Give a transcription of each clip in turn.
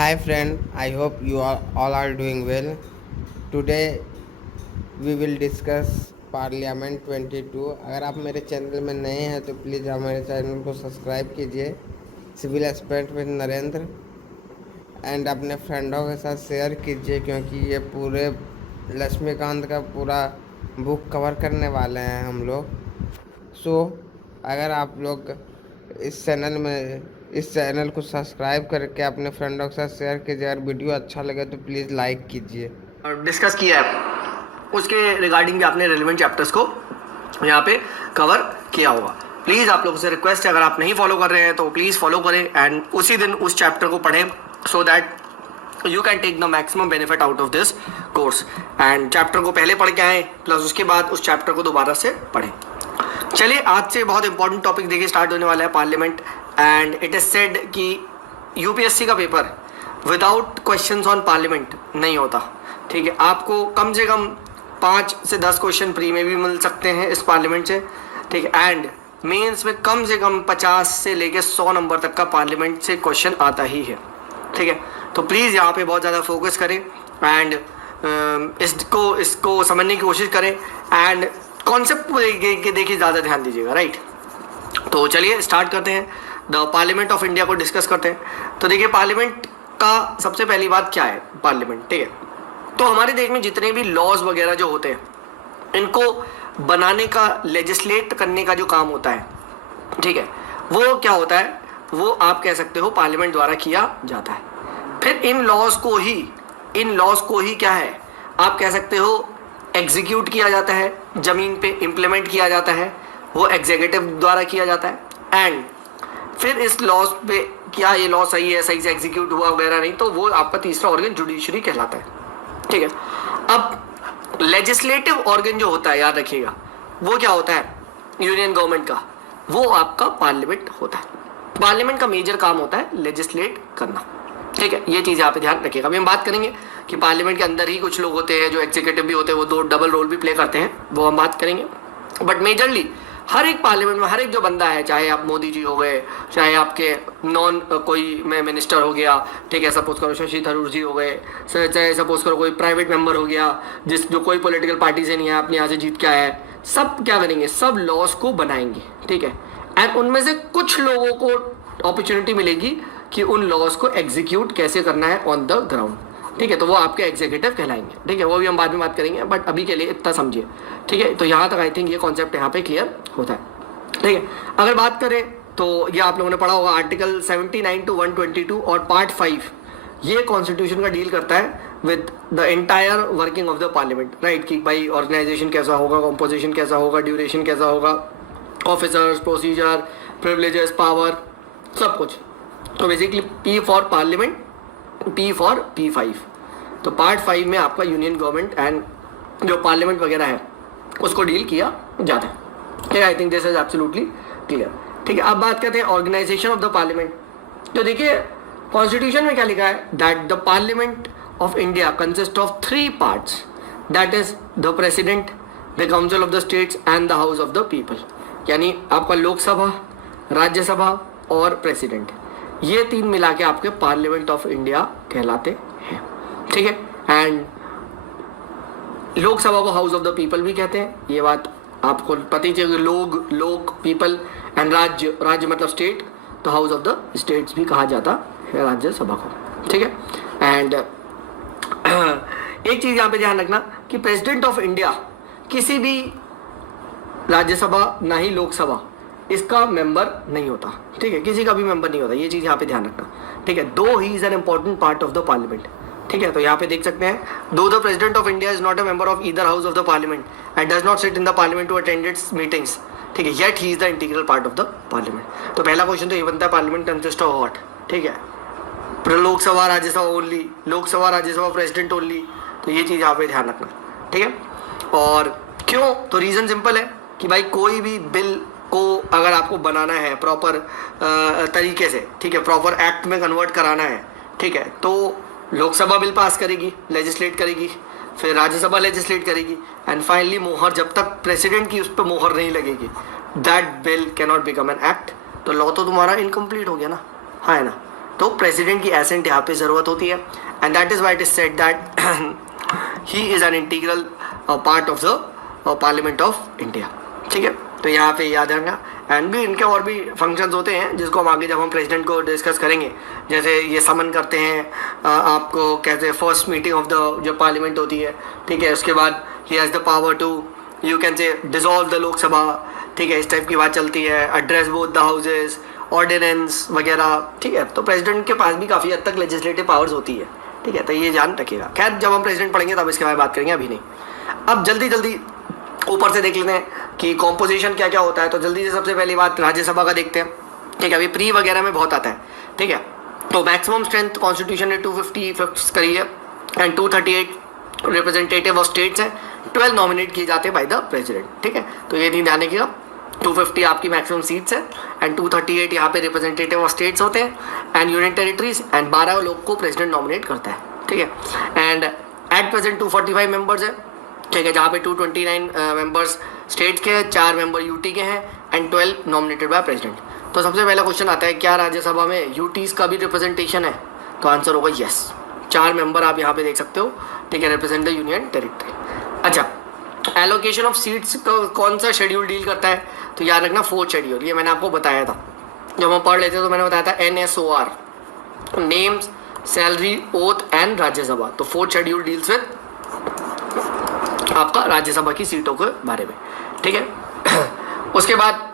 Hi friend, I hope you all are doing well. Today we will discuss parliament 22। अगर आप मेरे channel में नए हैं तो प्लीज़ हमारे चैनल को सब्सक्राइब कीजिए, civil expert with Narendra, and अपने फ्रेंडों के साथ शेयर कीजिए क्योंकि ये पूरे लक्ष्मीकांत का पूरा बुक कवर करने वाले हैं हम लोग। अगर आप लोग इस चैनल को सब्सक्राइब करके अपने फ्रेंडों के साथ शेयर कीजिए। अगर वीडियो अच्छा लगे तो प्लीज़ लाइक कीजिए। डिस्कस किया है उसके रिगार्डिंग भी आपने रेलिवेंट चैप्टर्स को यहाँ पे कवर किया होगा। प्लीज़ आप लोगों से रिक्वेस्ट है, अगर आप नहीं फॉलो कर रहे हैं तो प्लीज़ फॉलो करें एंड उसी दिन उस चैप्टर को पढ़ें so that you can take the maximum benefit out of this course. And chapter को पहले पढ़ के आए प्लस उसके बाद उस चैप्टर को दोबारा से पढ़ें। चलिए आज से बहुत इंपॉर्टेंट टॉपिक देखिए स्टार्ट होने वाला है parliament. And it is said कि यूपीएससी का paper without questions on parliament नहीं होता। ठीक है, आपको कम से कम 5 से 10 क्वेश्चन प्री में भी मिल सकते हैं इस पार्लियामेंट से। ठीक है, एंड मेंस में कम से कम 50 से लेके 100 नंबर तक का पार्लियामेंट से क्वेश्चन आता ही है। ठीक है, तो प्लीज़ यहाँ पे बहुत ज़्यादा फोकस करें एंड इसको समझने की कोशिश करें एंड कॉन्सेप्ट को देखिए ज़्यादा ध्यान दीजिएगा। राइट, तो चलिए स्टार्ट करते हैं, द पार्लियामेंट ऑफ इंडिया को डिस्कस करते हैं। तो देखिए पार्लियामेंट का सबसे पहली बात क्या है पार्लियामेंट। ठीक है, तो हमारे देश में जितने भी लॉज वगैरह जो होते हैं इनको बनाने का, लेजिस्लेट करने का जो काम होता है, ठीक है, वो क्या होता है, वो आप कह सकते हो पार्लियामेंट द्वारा किया जाता है। फिर इन लॉज को ही क्या है, आप कह सकते हो एग्जीक्यूट किया जाता है, ज़मीन पे इम्प्लीमेंट किया जाता है, वो एग्जीक्यूटिव द्वारा किया जाता है। एंड फिर इस लॉज पे क्या ये लॉ सही है, सही से एग्जीक्यूट हुआ वगैरह नहीं, तो वो आपका तीसरा ऑर्गन जुडिशरी कहलाता है। ठीक है, अब लेजिस्लेटिव ऑर्गन जो होता है याद रखिएगा वो क्या होता है यूनियन गवर्नमेंट का, वो आपका पार्लियामेंट होता है। पार्लियामेंट का मेजर काम होता है लेजिस्लेट करना। ठीक है, ये चीज़ यहाँ पे ध्यान रखिएगा। अभी हम बात करेंगे कि पार्लियामेंट के अंदर ही कुछ लोग होते हैं जो एग्जीक्यूटिव भी होते हैं, वो 2 डबल रोल भी प्ले करते हैं, वो हम बात करेंगे। बट मेजरली हर एक पार्लियामेंट में हर एक जो बंदा है, चाहे आप मोदी जी हो गए, चाहे आपके नॉन कोई में मिनिस्टर हो गया, ठीक है, सपोज करो शशि थरूर जी हो गए, चाहे सपोज करो कोई प्राइवेट मेंबर हो गया जो कोई पॉलिटिकल पार्टी से नहीं है, अपने यहाँ से जीत के आया है, सब क्या करेंगे, सब लॉज को बनाएंगे। ठीक है, एंड उनमें से कुछ लोगों को अपॉर्चुनिटी मिलेगी कि उन लॉज को एग्जीक्यूट कैसे करना है ऑन द ग्राउंड। ठीक है, तो वो आपके एग्जीक्यूटिव कहलाएंगे। ठीक है, वो भी हम बाद में बात करेंगे, बट अभी के लिए इतना समझिए। ठीक है, तो यहाँ तक आई थिंक ये कॉन्सेप्ट यहाँ पे क्लियर होता है। ठीक है, अगर बात करें तो ये आप लोगों ने पढ़ा होगा आर्टिकल 79 to 122 और पार्ट 5 ये कॉन्स्टिट्यूशन का डील करता है with the entire working of the parliament. Right, कि भाई ऑर्गेनाइजेशन कैसा होगा, कॉम्पोजिशन कैसा होगा, ड्यूरेशन कैसा होगा, ऑफिसर्स, प्रोसीजर, प्रिविलेजेस, पावर, सब कुछ। तो basically P for parliament, P for P5। तो पार्ट 5 में आपका यूनियन गवर्नमेंट एंड जो पार्लियामेंट वगैरह है उसको डील किया जाता है। ठीक है, I think this is absolutely clear. ठीक है, अब बात करते हैं ऑर्गेनाइजेशन ऑफ द पार्लियामेंट। तो देखिए कॉन्स्टिट्यूशन में क्या लिखा है, that the parliament of India consist of 3 parts, that is the president, the council of the states and the house of the people. यानी आपका लोकसभा, राज्यसभा और प्रेसिडेंट, ये 3 मिला के आपके पार्लियामेंट ऑफ इंडिया कहलाते हैं। ठीक है, एंड लोकसभा को हाउस ऑफ द पीपल भी कहते हैं, ये बात आपको पता ही चाहिए। लोक पीपल एंड राज्य मतलब स्टेट, तो हाउस ऑफ द स्टेट्स भी कहा जाता है राज्यसभा को। ठीक है, एंड एक चीज़ यहाँ पे ध्यान रखना कि प्रेसिडेंट ऑफ इंडिया किसी भी राज्यसभा ना ही लोकसभा इसका मेंबर नहीं होता। ठीक है, किसी का भी मेंबर नहीं होता, ये चीज़ यहाँ पे ध्यान रखना। ठीक है, though he is an important part of the parliament. ठीक है, तो यहाँ पे देख सकते हैं, though the president of India is not a member of either house of the parliament and does not sit in the parliament to attend its meetings. ठीक है, yet he is the integral part of the parliament. तो पहला question तो ये बनता है, parliament consist of what. ठीक है, Lok Sabha Rajya Sabha only, Lok Sabha Rajya Sabha president only, तो ये चीज़ यहाँ पे ध्यान रखना। ठीक है, और क्यों, तो रीज़न सिंपल है कि भाई कोई भी बिल को अगर आपको बनाना है प्रॉपर तरीके से, ठीक है, प्रॉपर एक्ट में कन्वर्ट कराना है, ठीक है, तो लोकसभा बिल पास करेगी, लेजिस्लेट करेगी, फिर राज्यसभा लेजिस्लेट करेगी, एंड फाइनली मोहर, जब तक प्रेसिडेंट की उस पर मोहर नहीं लगेगी, that bill can not become an act. तो लॉ तो तुम्हारा इनकम्प्लीट हो गया ना, हाँ है ना। तो प्रेसिडेंट की एसेंट यहाँ पे ज़रूरत होती है, and that is why it is said that he is an integral part of the parliament of India. ठीक है, तो यहाँ पे याद रखना। एंड भी इनके और भी फंक्शंस होते हैं जिसको हम आगे जब हम प्रेसिडेंट को डिस्कस करेंगे, जैसे ये समन करते हैं आपको कहते हैं फर्स्ट मीटिंग ऑफ द जो पार्लियामेंट होती है। ठीक है, उसके बाद he has the power to you can say dissolve the Lok Sabha. ठीक है, इस टाइप की बात चलती है, address both the houses, ordinance वगैरह। ठीक है, तो प्रेसिडेंट के पास भी काफ़ी हद तक लेजिस्लेटिव पावर्स होती है। ठीक है, तो ये जान रखिएगा। खैर जब हम प्रेसिडेंट पढ़ेंगे तब इसके बारे में बात करेंगे, अभी नहीं। अब जल्दी जल्दी ऊपर से देख लेते हैं कि कॉम्पोजिशन क्या क्या होता है। तो जल्दी से सबसे पहली बात राज्यसभा का देखते हैं। ठीक है, अभी प्री वगैरह में बहुत आता है। ठीक है, तो मैक्सिमम स्ट्रेंथ कॉन्स्टिट्यूशन ने 250 फिक्स करी है, एंड 238 रिप्रेजेंटेटिव ऑफ स्टेट्स हैं, 12 नॉमिनेट किए जाते हैं बाय द प्रेसिडेंट। ठीक है, तो ये नहीं ध्यान रखिएगा, 250 आपकी मैक्सिमम सीट्स है, एंड 238 यहाँ पे रिप्रेजेंटेटिव ऑफ स्टेट्स होते हैं, एंड यूनियन टेरिटरीज, एंड 12 लोग को प्रेसिडेंट नॉमिनेट करता है। ठीक है, एंड एट प्रेजेंट 245 मेंबर्स है। ठीक है, जहाँ पे 229 मेंबर्स स्टेट के हैं, 4 मेंबर यूटी के हैं, एंड 12 नॉमिनेटेड बाय प्रेसिडेंट। तो सबसे पहला क्वेश्चन आता है, क्या राज्यसभा में यूटीज का भी रिप्रेजेंटेशन है? तो आंसर होगा यस, 4 मेंबर आप यहाँ पे देख सकते हो। ठीक है, रिप्रेजेंट द यूनियन टेरिटरी। अच्छा, एलोकेशन ऑफ सीट्स का कौन सा शेड्यूल डील करता है? तो याद रखना 4th शेड्यूल, ये मैंने आपको बताया था जब हम पढ़ लेते तो मैंने बताया था NSOR, names, salary, oath and Rajya Sabha. तो 4th शेड्यूल डील्स विद आपका राज्यसभा की सीटों के बारे में। ठीक है, उसके बाद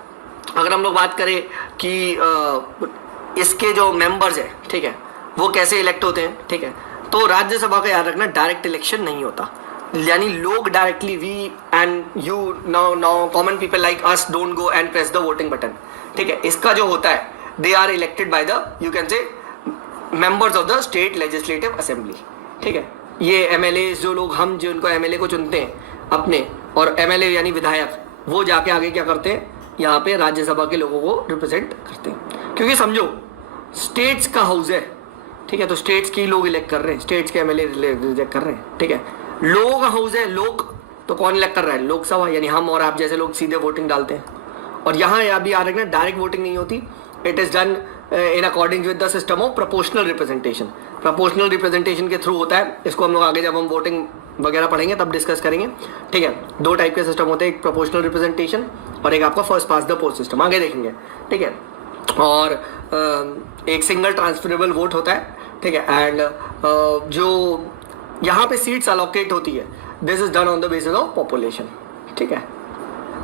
अगर हम लोग बात करें कि इसके जो मेंबर्स हैं, ठीक है, वो कैसे इलेक्ट होते हैं। ठीक है, तो राज्यसभा का याद रखना डायरेक्ट इलेक्शन नहीं होता, यानी लोग directly we and you now common people like us don't go and press the voting button. ठीक है, इसका जो होता है they are elected by the you can say members of the state legislative assembly. ठीक है, ये MLA जो लोग हम जिनको MLA को चुनते हैं अपने, और MLA यानी विधायक, वो जाके आगे क्या करते हैं, यहाँ पे राज्यसभा के लोगों को रिप्रेजेंट करते हैं। क्योंकि समझो स्टेट्स का हाउस है। ठीक है, तो स्टेट्स के लोग इलेक्ट कर रहे हैं, स्टेट्स के MLA इलेक्ट कर रहे हैं। ठीक है, लोग हाउस है, लोग तो कौन इलेक्ट कर रहा है? लोकसभा, यानी हम और आप जैसे लोग सीधे वोटिंग डालते हैं। और यहाँ अभी याद रखना डायरेक्ट वोटिंग नहीं होती, it is done in according with the system of proportional representation. Proportional representation के थ्रू होता है, इसको हम लोग आगे जब हम वोटिंग वगैरह पढ़ेंगे तब डिस्कस करेंगे। ठीक है, 2 टाइप के सिस्टम होते हैं, एक प्रोपोर्शनल रिप्रेजेंटेशन और एक आपका first past the post system, आगे देखेंगे। ठीक है, और एक सिंगल ट्रांसफरेबल वोट होता है। ठीक है, एंड जो यहाँ पे सीट्स अलोकेट होती है, this is done on the basis of population. ठीक है,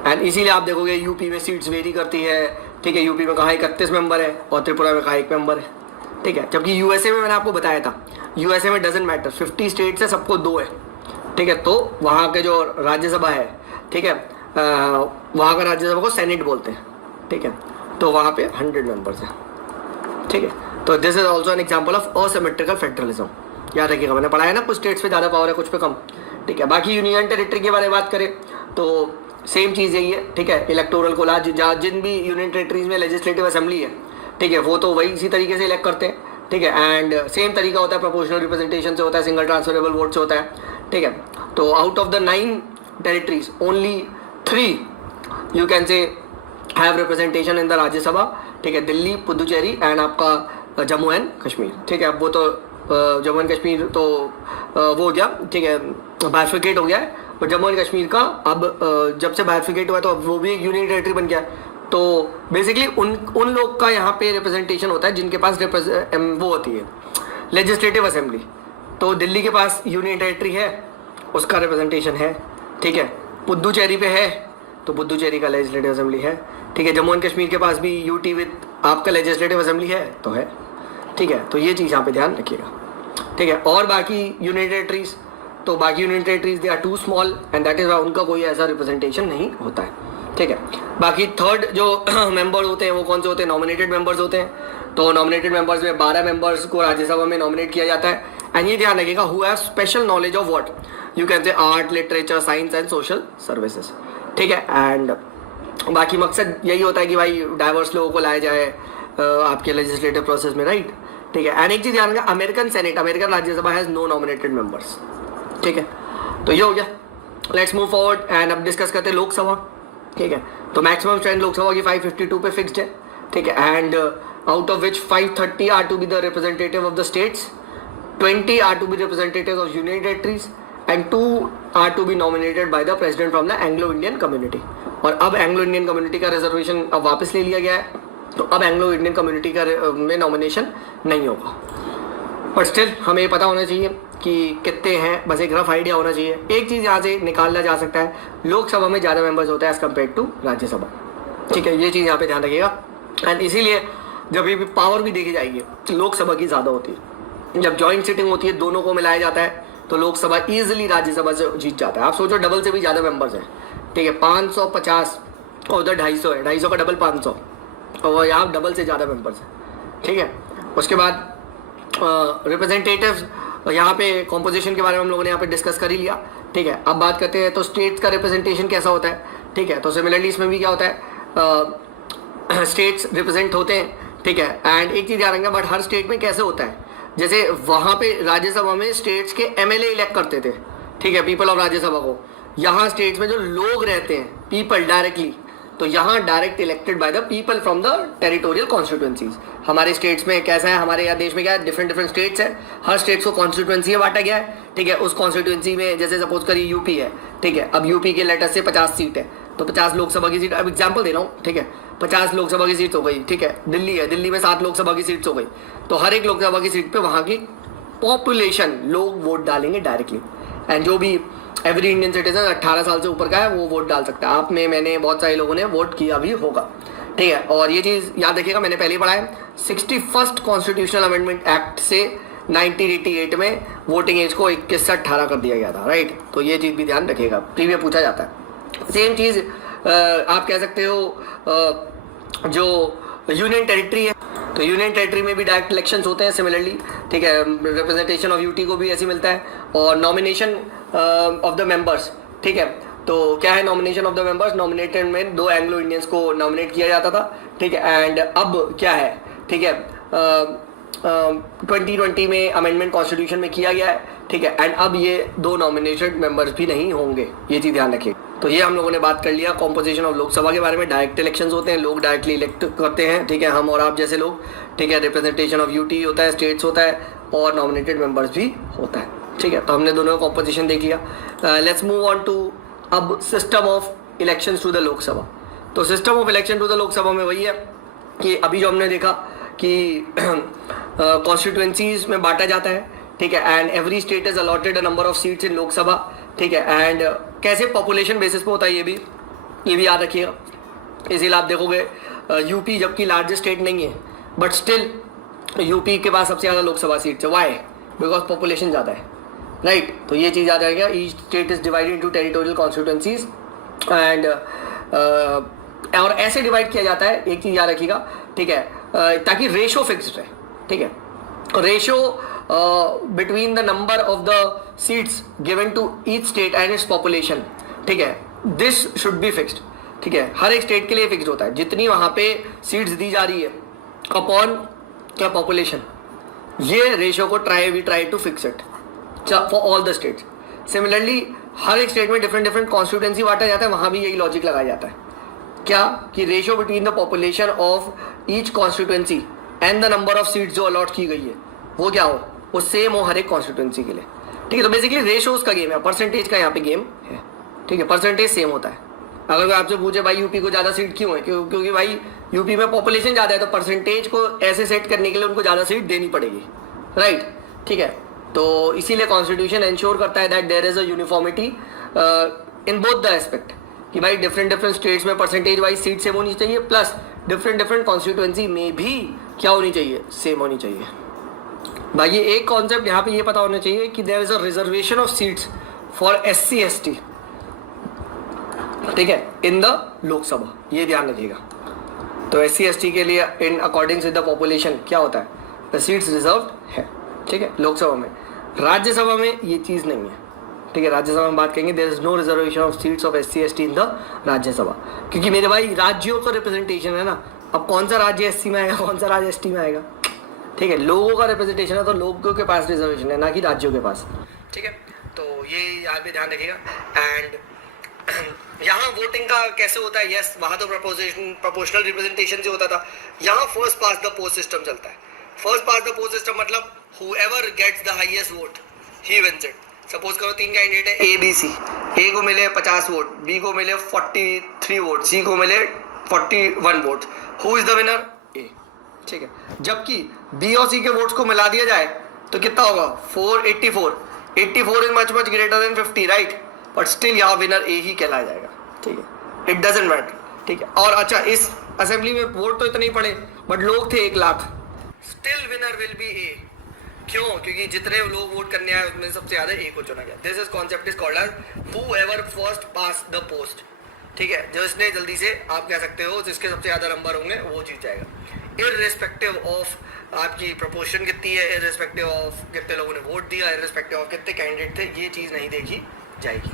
एंड इसीलिए आप देखोगे यूपी में सीट्स वेरी करती है। ठीक है, यूपी में कहाँ 31 मेंबर है और त्रिपुरा में कहाँ 1 मेंबर है। ठीक है, जबकि यूएसए में मैंने आपको बताया था, यूएसए में डजेंट मैटर, 50 स्टेट्स है, सबको 2 है। ठीक है, तो वहाँ के जो राज्यसभा है, ठीक है, वहाँ का राज्यसभा को सेनेट बोलते हैं। ठीक है, तो वहाँ पे 100 मेंबर्स है। ठीक है, तो this is also an example of asymmetrical federalism. याद रखिएगा, मैंने पढ़ा है ना, कुछ स्टेट्स पे ज़्यादा पावर है, कुछ पे कम। ठीक है, बाकी यूनियन टेरिटरी के बारे में बात करें तो सेम चीज़ यही है। ठीक है, इलेक्टोरल को जिन भी यूनियन टेरिटरीज में लेजिस्लेटिव असेंबली है, ठीक है, वो तो वही इसी तरीके से इलेक्ट करते हैं। ठीक है, एंड सेम तरीका होता है, प्रोपोर्शनल रिप्रेजेंटेशन से होता है, सिंगल ट्रांसफरेबल वोट से होता है। ठीक है, तो out of the 9 territories only 3 you can से have representation in the Rajya Sabha. ठीक है, दिल्ली, पुदुचेरी एंड आपका जम्मू एंड कश्मीर। ठीक है, अब वो तो जम्मू एंड कश्मीर तो वो हो गया। ठीक है, बाइफिकेट हो गया है, और जम्मू एंड कश्मीर का अब जब से बाइफिकेट हुआ है तो अब वो भी एक यूनियन टेरिटरी बन गया। तो बेसिकली उन लोग का यहाँ पे रिप्रेजेंटेशन होता है जिनके पास वो होती है लेजिस्लेटिव असेंबली। तो दिल्ली के पास यूनियन टेरिटरी है, उसका रिप्रेजेंटेशन है। ठीक है, पुदुचेरी पे है तो पुदुचेरी का लेजिस्लेटिव असेंबली है। ठीक है, जम्मू एंड कश्मीर के पास भी यूटी विद आपका लेजिस्लेटिव असेंबली है तो है। ठीक है, तो ये चीज़ यहाँ पे ध्यान रखिएगा। ठीक है, और बाकी यूनियन टेरिटरीज, तो बाकी union territories they are too small and that is उनका कोई ऐसा रिप्रेजेंटेशन नहीं होता है। ठीक है, बाकी थर्ड जो मेंबर होते हैं वो कौन से होते हैं? नॉमिनेटेड मेंबर्स होते हैं। तो नॉमिनेटेड मेंबर्स में 12 मेंबर्स को राज्यसभा में नॉमिनेट किया जाता है। एंड ये ध्यान रखिएगा, who have special knowledge of what you can से art, literature, science and social services. ठीक है, एंड बाकी मकसद यही होता है कि भाई डाइवर्स लोगों को लाया जाए आपके लेजिस्लेटिव प्रोसेस में, राइट। ठीक है, एंड एक चीज़ ध्यान रखिएगा, American senate, American Rajya Sabha has no nominated members. ठीक है, तो ये हो गया। लेट्स मूव फॉरवर्ड एंड अब डिस्कस करते हैं लोकसभा। ठीक है, तो मैक्सिमम स्ट्रेंथ लोकसभा की 552 पे फिक्स्ड है। ठीक है, and out of which 530 are to be the representative of the states, 20 are to be representatives of union territories, and 2 are to be nominated by the president from the Anglo-Indian community. और अब Anglo Indian community का reservation अब वापस ले लिया गया है, तो अब एंग्लो इंडियन कम्युनिटी का में नॉमिनेशन नहीं होगा. बट स्टिल हमें पता होना चाहिए कि कितने हैं, बस एक रफ आइडिया होना चाहिए. एक चीज़ यहाँ से निकाला जा सकता है, लोकसभा में ज़्यादा मेंबर्स होते हैं एज़ कम्पेयर टू राज्यसभा. ठीक है, ये चीज़ यहाँ पे ध्यान रखिएगा. एंड इसीलिए जब भी पावर भी देखी जाएगी लोकसभा की ज़्यादा होती है. जब जॉइंट सिटिंग होती है, दोनों को मिलाया जाता है, तो लोकसभा ईजिली राज्यसभा से जीत जाता है. आप सोचो डबल से भी ज़्यादा मेंबर्स हैं. ठीक है, 550 और उधर 250 है, 250 का डबल 500, और यहाँ डबल से ज़्यादा मेंबर्स हैं. ठीक है, उसके बाद रिप्रेजेंटेटिव्स, यहाँ पे कॉम्पोजिशन के बारे में हम लोगों ने यहाँ पे डिस्कस कर ही लिया. ठीक है, अब बात करते हैं तो स्टेट्स का रिप्रेजेंटेशन कैसा होता है. ठीक है, तो सिमिलरली इसमें भी क्या होता है, स्टेट्स रिप्रेजेंट होते हैं. ठीक है, एंड एक चीज़ याद रखना, बट हर स्टेट में कैसे होता है, जैसे वहाँ पे राज्यसभा में स्टेट्स के एमएलए इलेक्ट करते थे. ठीक है, पीपल ऑफ राज्यसभा को. यहाँ स्टेट्स में जो लोग रहते हैं पीपल डायरेक्टली, तो यहाँ direct elected by the people from the territorial constituencies. हमारे स्टेट्स में कैसा है, हमारे यहाँ देश में क्या है, डिफरेंट स्टेट्स है, हर स्टेट्स को कॉन्स्टिट्यूएंसी बांटा गया है. ठीक है, उस कॉन्स्टिट्यूएंसी में जैसे सपोज करिए यूपी है. ठीक है, अब यूपी के लेटर से 50 सीट है, तो 50 लोकसभा की सीट, अब एग्जाम्पल दे रहा हूँ. ठीक है, 50 लोकसभा की सीट हो गई. ठीक है, दिल्ली है, दिल्ली में 7 लोकसभा की सीट्स हो गई, तो हर एक लोकसभा की सीट पे वहाँ की पॉपुलेशन लोग वोट डालेंगे डायरेक्टली. एंड जो भी एवरी इंडियन सिटीजन 18 साल से ऊपर का है वो वोट डाल सकता है. आप में, मैंने, बहुत सारे लोगों ने वोट किया भी होगा. ठीक है, और ये चीज़ याद रखिएगा, मैंने पहले ही पढ़ा है, 61st कॉन्स्टिट्यूशनल अमेंडमेंट एक्ट से 1988 में वोटिंग एज को 21 से 18 कर दिया गया था. राइट, तो ये चीज़ भी ध्यान रखिएगा, प्रीवियस पूछा जाता है. सेम चीज़ आप कह सकते हो जो यूनियन टेरिटरी है, तो यूनियन टेरिटरी में भी डायरेक्ट इलेक्शंस होते हैं सिमिलरली. ठीक है, रिप्रेजेंटेशन ऑफ यूटी को भी ऐसे मिलता है, और नॉमिनेशन ऑफ द मेंबर्स. ठीक है, तो क्या है nomination of the members, nominated में 2 एंग्लो इंडियंस को नॉमिनेट किया जाता था. ठीक है, एंड अब क्या है, ठीक है, 2020 में अमेंडमेंट कॉन्स्टिट्यूशन में किया गया है. ठीक है, एंड अब ये 2 नॉमिनेटेड मेंबर्स भी नहीं होंगे, ये चीज़ ध्यान रखिए. तो ये हम लोगों ने बात कर लिया कॉम्पोजिशन ऑफ लोकसभा के बारे में. डायरेक्ट इलेक्शंस होते हैं, लोग डायरेक्टली इलेक्ट करते हैं. ठीक है, हम और आप जैसे लोग. ठीक है, रिप्रेजेंटेशन ऑफ यूटी होता है, स्टेट्स होता है, और नॉमिनेटेड मेंबर्स भी होता है. ठीक है, तो हमने दोनों का कॉम्पोजिशन देख लिया. लेट्स मूव ऑन टू अब system of elections to the Lok Sabha. तो system of election to the Lok Sabha में वही है कि अभी जो हमने देखा कि कॉन्स्टिट्यूएंसीज में बांटा जाता है. ठीक है, and every state is allotted a number of seats in Lok Sabha. ठीक है, एंड कैसे पॉपुलेशन बेसिस पे होता है, ये भी याद रखिएगा. इसीलिए आप देखोगे यूपी जबकि लार्जेस्ट स्टेट नहीं है, बट स्टिल यूपी के पास सबसे ज़्यादा लोकसभा सीट्स है. वाई? बिकॉज पॉपुलेशन ज़्यादा है. राइट, तो ये चीज़ याद रहेगा. Each state is divided into territorial constituencies, and और ऐसे डिवाइड किया जाता है, एक चीज़ याद रखिएगा. ठीक है, ताकि रेशो फिक्स्ड है. ठीक है, ratio between the number of the seats given to each state and its population. ठीक है, this should be fixed. ठीक है, हर एक स्टेट के लिए फिक्स होता है, जितनी वहाँ पे सीट्स दी जा रही है अपॉन क्या पॉपुलेशन, ये रेशो को try to fix it for all the states. Similarly हर एक स्टेट में डिफरेंट कॉन्स्टिट्यूएंसी बांटा जाता है, वहाँ भी यही लॉजिक लगाया जाता है. क्या कि ratio between the population of each constituency and the number of seats जो अलॉट की गई है वो क्या हो, वो सेम हो हर एक कॉन्स्टिट्यूएंसी के लिए. ठीक है, तो बेसिकली रेशोज का गेम है, परसेंटेज का यहाँ पे गेम है. ठीक है, परसेंटेज सेम होता है. अगर कोई आपसे पूछे भाई यूपी को ज़्यादा सीट क्यों है, क्योंकि भाई यूपी में पॉपुलेशन ज़्यादा है, तो परसेंटेज को ऐसे सेट करने के लिए उनको ज़्यादा सीट देनी पड़ेगी. राइट, ठीक है, तो इसीलिए कॉन्स्टिट्यूशन इंश्योर करता है that there is a uniformity in both the aspect, कि भाई डिफरेंट स्टेट्स में परसेंटेज वाइज सीट सेम होनी चाहिए, प्लस डिफरेंट कॉन्स्टिट्यूएंसी में भी क्या होनी चाहिए, सेम होनी चाहिए. भाई ये एक कॉन्सेप्ट यहाँ पे ये पता होना चाहिए कि there is a reservation of seats for SC ST. ठीक है, इन द लोकसभा, ये ध्यान रखिएगा. तो SC ST के लिए in according with the population क्या होता है, द सीट्स रिजर्व्ड है. ठीक है, लोकसभा में. राज्यसभा में ये चीज़ नहीं है. ठीक है, राज्यसभा में बात करेंगे, there is no reservation of seats of SC ST in the Rajya Sabha, क्योंकि मेरे भाई राज्यों का रिप्रेजेंटेशन है ना. अब कौन सा राज्य SC में आएगा, कौन सा राज्य ST में आएगा. ठीक है, लोगों का रिप्रेजेंटेशन है, तो लोगों के पास रिजर्वेशन है, ना कि राज्यों के पास. ठीक है, तो ये यहाँ पे ध्यान रखिएगा. एंड यहाँ वोटिंग का कैसे होता है, यस वहाँ तो प्रोपोर्शनल रिप्रेजेंटेशन से होता था, यहाँ first past the post system चलता है। First past the post system मतलब whoever gets the highest vote he wins it। Suppose करो 3 कैंडिडेट है ए बी सी, ए को मिले 50 वोट, बी को मिले 43 वोट, सी को मिले 41 vote, who is the winner, A. ठीक है, जबकि बी और सी के वोट्स को मिला दिया जाए तो कितना होगा 484, 84 is much much greater than 50 right, but still यहाँ विनर ए ही कहलाया जाएगा। ठीक है, इट डजंट मैटर। ठीक है, और अच्छा इस असेंबली में वोट तो इतने ही पड़े बट लोग थे 1 lakh, still winner will be A. क्यों? क्योंकि जितने लोग वोट करने आए उसमें सबसे ज्यादा ए को चुना गया। This is concept is called as whoever first past the post. ठीक है, जो इसने जल्दी से, आप कह सकते हो जिसके सबसे ज्यादा नंबर होंगे वो जीत जाएगा, इररिस्पेक्टिव ऑफ आपकी प्रोपोर्शन कितनी है, इररिस्पेक्टिव ऑफ कितने लोगों ने वोट दिया, इररिस्पेक्टिव ऑफ कितने कैंडिडेट थे, ये चीज नहीं देखी जाएगी।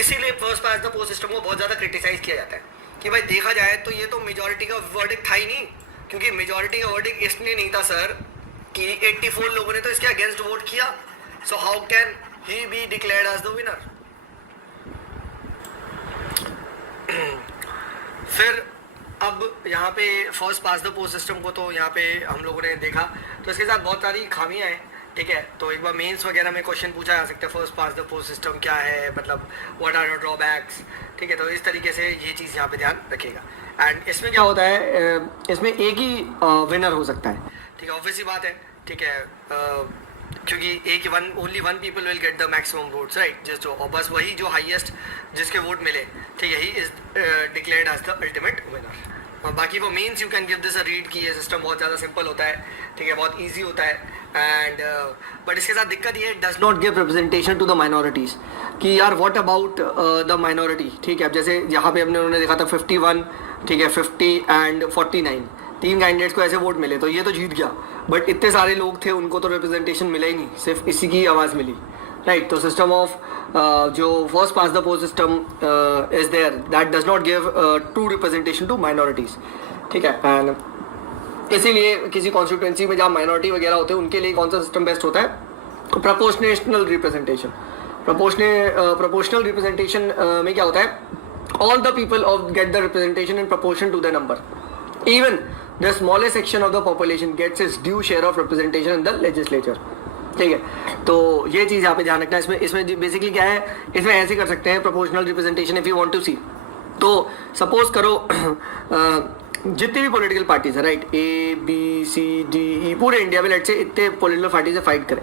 इसीलिए first past the post system को बहुत ज्यादा क्रिटिसाइज किया जाता है कि भाई देखा जाए तो ये तो मेजोरिटी का वर्डिक्ट था ही नहीं, क्योंकि मेजोरिटी का वर्डिक्ट इसलिए नहीं था सर कि 84 लोगों ने तो इसके अगेंस्ट वोट किया, so how can he be declared as the winner. फिर अब यहाँ पे first past the post system को तो यहाँ पे हम लोगों ने देखा, तो इसके साथ बहुत सारी खामियां हैं। ठीक है, तो एक बार मेंस वगैरह में क्वेश्चन पूछा जा सकता है first past the post system क्या है, मतलब व्हाट आर योर ड्रॉबैक्स। ठीक है, तो इस तरीके से ये चीज़ यहाँ पे ध्यान रखिएगा। एंड इसमें क्या होता है, इसमें एक ही विनर हो सकता है। ठीक है, ऑब्वियसली बात है। ठीक है, क्योंकि एक only one people will get the maximum votes right, जिस जो, और बस वही जो हाईएस्ट जिसके वोट मिले, ठीक है, he is declared as the ultimate winner. और बाकी वो means you can give this a read कि ये सिस्टम बहुत ज़्यादा सिंपल होता है। ठीक है, बहुत ईजी होता है। एंड बट इसके साथ दिक्कत ये does not give representation to the minorities कि यार व्हाट अबाउट द माइनॉरिटी। ठीक है, अब जैसे यहाँ पे हमने उन्होंने देखा था 51, ठीक है, 50 एंड 49, 3 कैंडिडेट्स को ऐसे वोट मिले तो ये तो जीत गया, बट इतने सारे लोग थे उनको तो रिप्रेजेंटेशन मिला ही नहीं, सिर्फ इसी की आवाज़ मिली राइट। तो सिस्टम ऑफ जो first past the post system is there that does not give true representation to minorities. ठीक है, एंड इसीलिए किसी कॉन्स्टिट्यूंसी में जहाँ माइनॉरिटी वगैरह होते हैं उनके लिए कौन सा सिस्टम बेस्ट होता है, तो प्रोपोर्शनल रिप्रेजेंटेशन। प्रोपोर्शनल रिप्रेजेंटेशन में क्या होता है, all the people of get the representation in proportion to the number, even the smallest section of the population gets its due share of representation in the legislature। ठीक है, तो ये चीज़ यहाँ पे ध्यान रखना है। इसमें बेसिकली क्या है, इसमें ऐसे कर सकते हैं proportional representation if you want to see. तो सपोज करो जितनी भी पॉलिटिकल पार्टीज है right, A B C D E, पूरे इंडिया में लेट से इतने पॉलिटिकल पार्टीज से फाइट करें,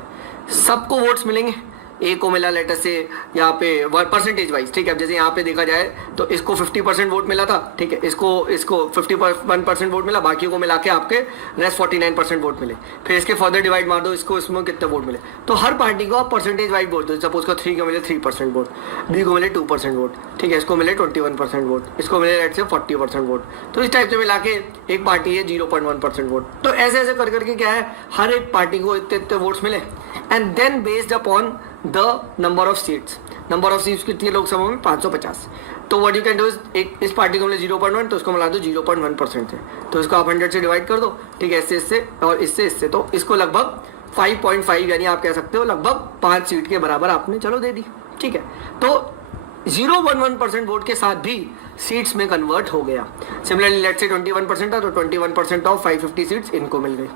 सबको वोट्स मिलेंगे। ए को मिला लेटर से यहाँ पे परसेंटेज वाइज। ठीक है, अब जैसे यहाँ पे देखा जाए तो इसको 50% वोट मिला था। ठीक है, इसको 51% वोट मिला, बाकी को मिला के आपके रेस्ट 49% वोट मिले। फिर इसके फर्दर डिवाइड मार दो, इसको इसमें कितने वोट मिले, तो हर पार्टी को आप परसेंटेज वाइज वोट दो। सपोज को 3 को मिले 3% वोट, बी को मिले 2% वोट, ठीक है, इसको मिले 21% वोट, इसको मिले लेट से 40% वोट। तो इस टाइप से मिला के एक पार्टी है 0.1% वोट। तो ऐसे ऐसे कर करके क्या है, हर एक पार्टी को इतने इतने वोट्स मिले, and then based upon the number of seats कितनी लोकसभा में 550। तो what you can do is, एक इस पार्टी को मिले 0.1 तो उसको मिला दो 0.1% से, तो इसको आप 100 से डिवाइड कर दो। ठीक है, इससे और इससे, तो इसको लगभग 5.5 यानी आप कह सकते हो लगभग 5 सीट के बराबर आपने चलो दे दी। ठीक है, तो 0.1% वोट के साथ भी सीट्स में कन्वर्ट हो गया। सिमिलरली लेट्स से 21% था तो 21% ऑफ 550 सीट्स इनको मिल गई।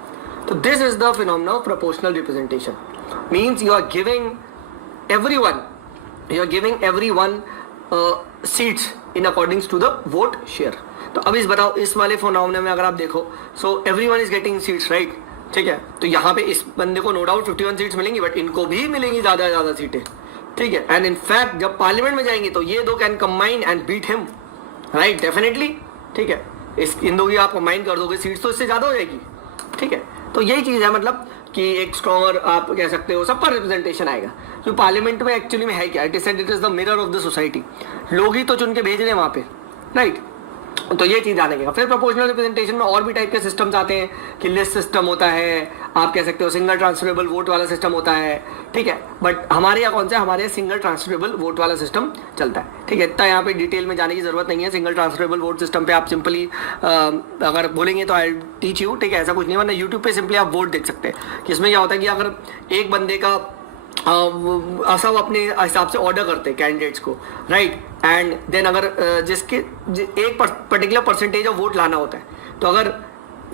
तो this is the phenomena of proportional representation, means you are giving everyone seats in according to the vote share। तो अब इस बताओ, इस वाले फिनोमेना में अगर आप देखो, so everyone is getting seats right। ठीक है, तो यहाँ पे इस बंदे को नो डाउट 51 सीट्स मिलेंगी, बट इनको भी मिलेंगी ज़्यादा सीटें। ठीक है, एंड इन फैक्ट जब पार्लियामेंट में जाएंगे तो ये दो can combine and beat him right, definitely. ठीक है, इन दो की आप कंबाइन कर दोगे सीट्स तो इससे ज़्यादा हो जाएगी। ठीक है, तो यही चीज़ है, मतलब कि एक स्ट्रॉन्गर आप कह सकते हो, सब पर रिप्रेजेंटेशन आएगा। तो पार्लियामेंट में एक्चुअली में है क्या, it is the mirror of the society. लोग ही तो चुन के भेज रहे हैं वहाँ पे राइट। तो ये चीज़ आने लगेगा। फिर प्रोपोर्शनल रिप्रेजेंटेशन में और भी टाइप के सिस्टम्स आते हैं कि लिस्ट सिस्टम होता है, आप कह सकते हो सिंगल ट्रांसफरेबल वोट वाला सिस्टम होता है। ठीक है, बट हमारे यहाँ कौन सा है, हमारे यहाँ सिंगल ट्रांसफरेबल वोट वाला सिस्टम चलता है। ठीक है, इतना यहाँ पे डिटेल में जाने की जरूरत नहीं है। सिंगल ट्रांसफरेबल वोट सिस्टम पे आप सिंपली अगर बोलेंगे तो आई टीच यू। ठीक है, ऐसा कुछ नहीं, वरना यूट्यूब पे सिंपली आप वोट देख सकते हैं कि इसमें क्या होता है कि अगर एक बंदे का सब अपने हिसाब से ऑर्डर करते हैं कैंडिडेट्स को, राइट। एंड देन अगर एक पर्टिकुलर परसेंटेज ऑफ वोट लाना होता है, तो अगर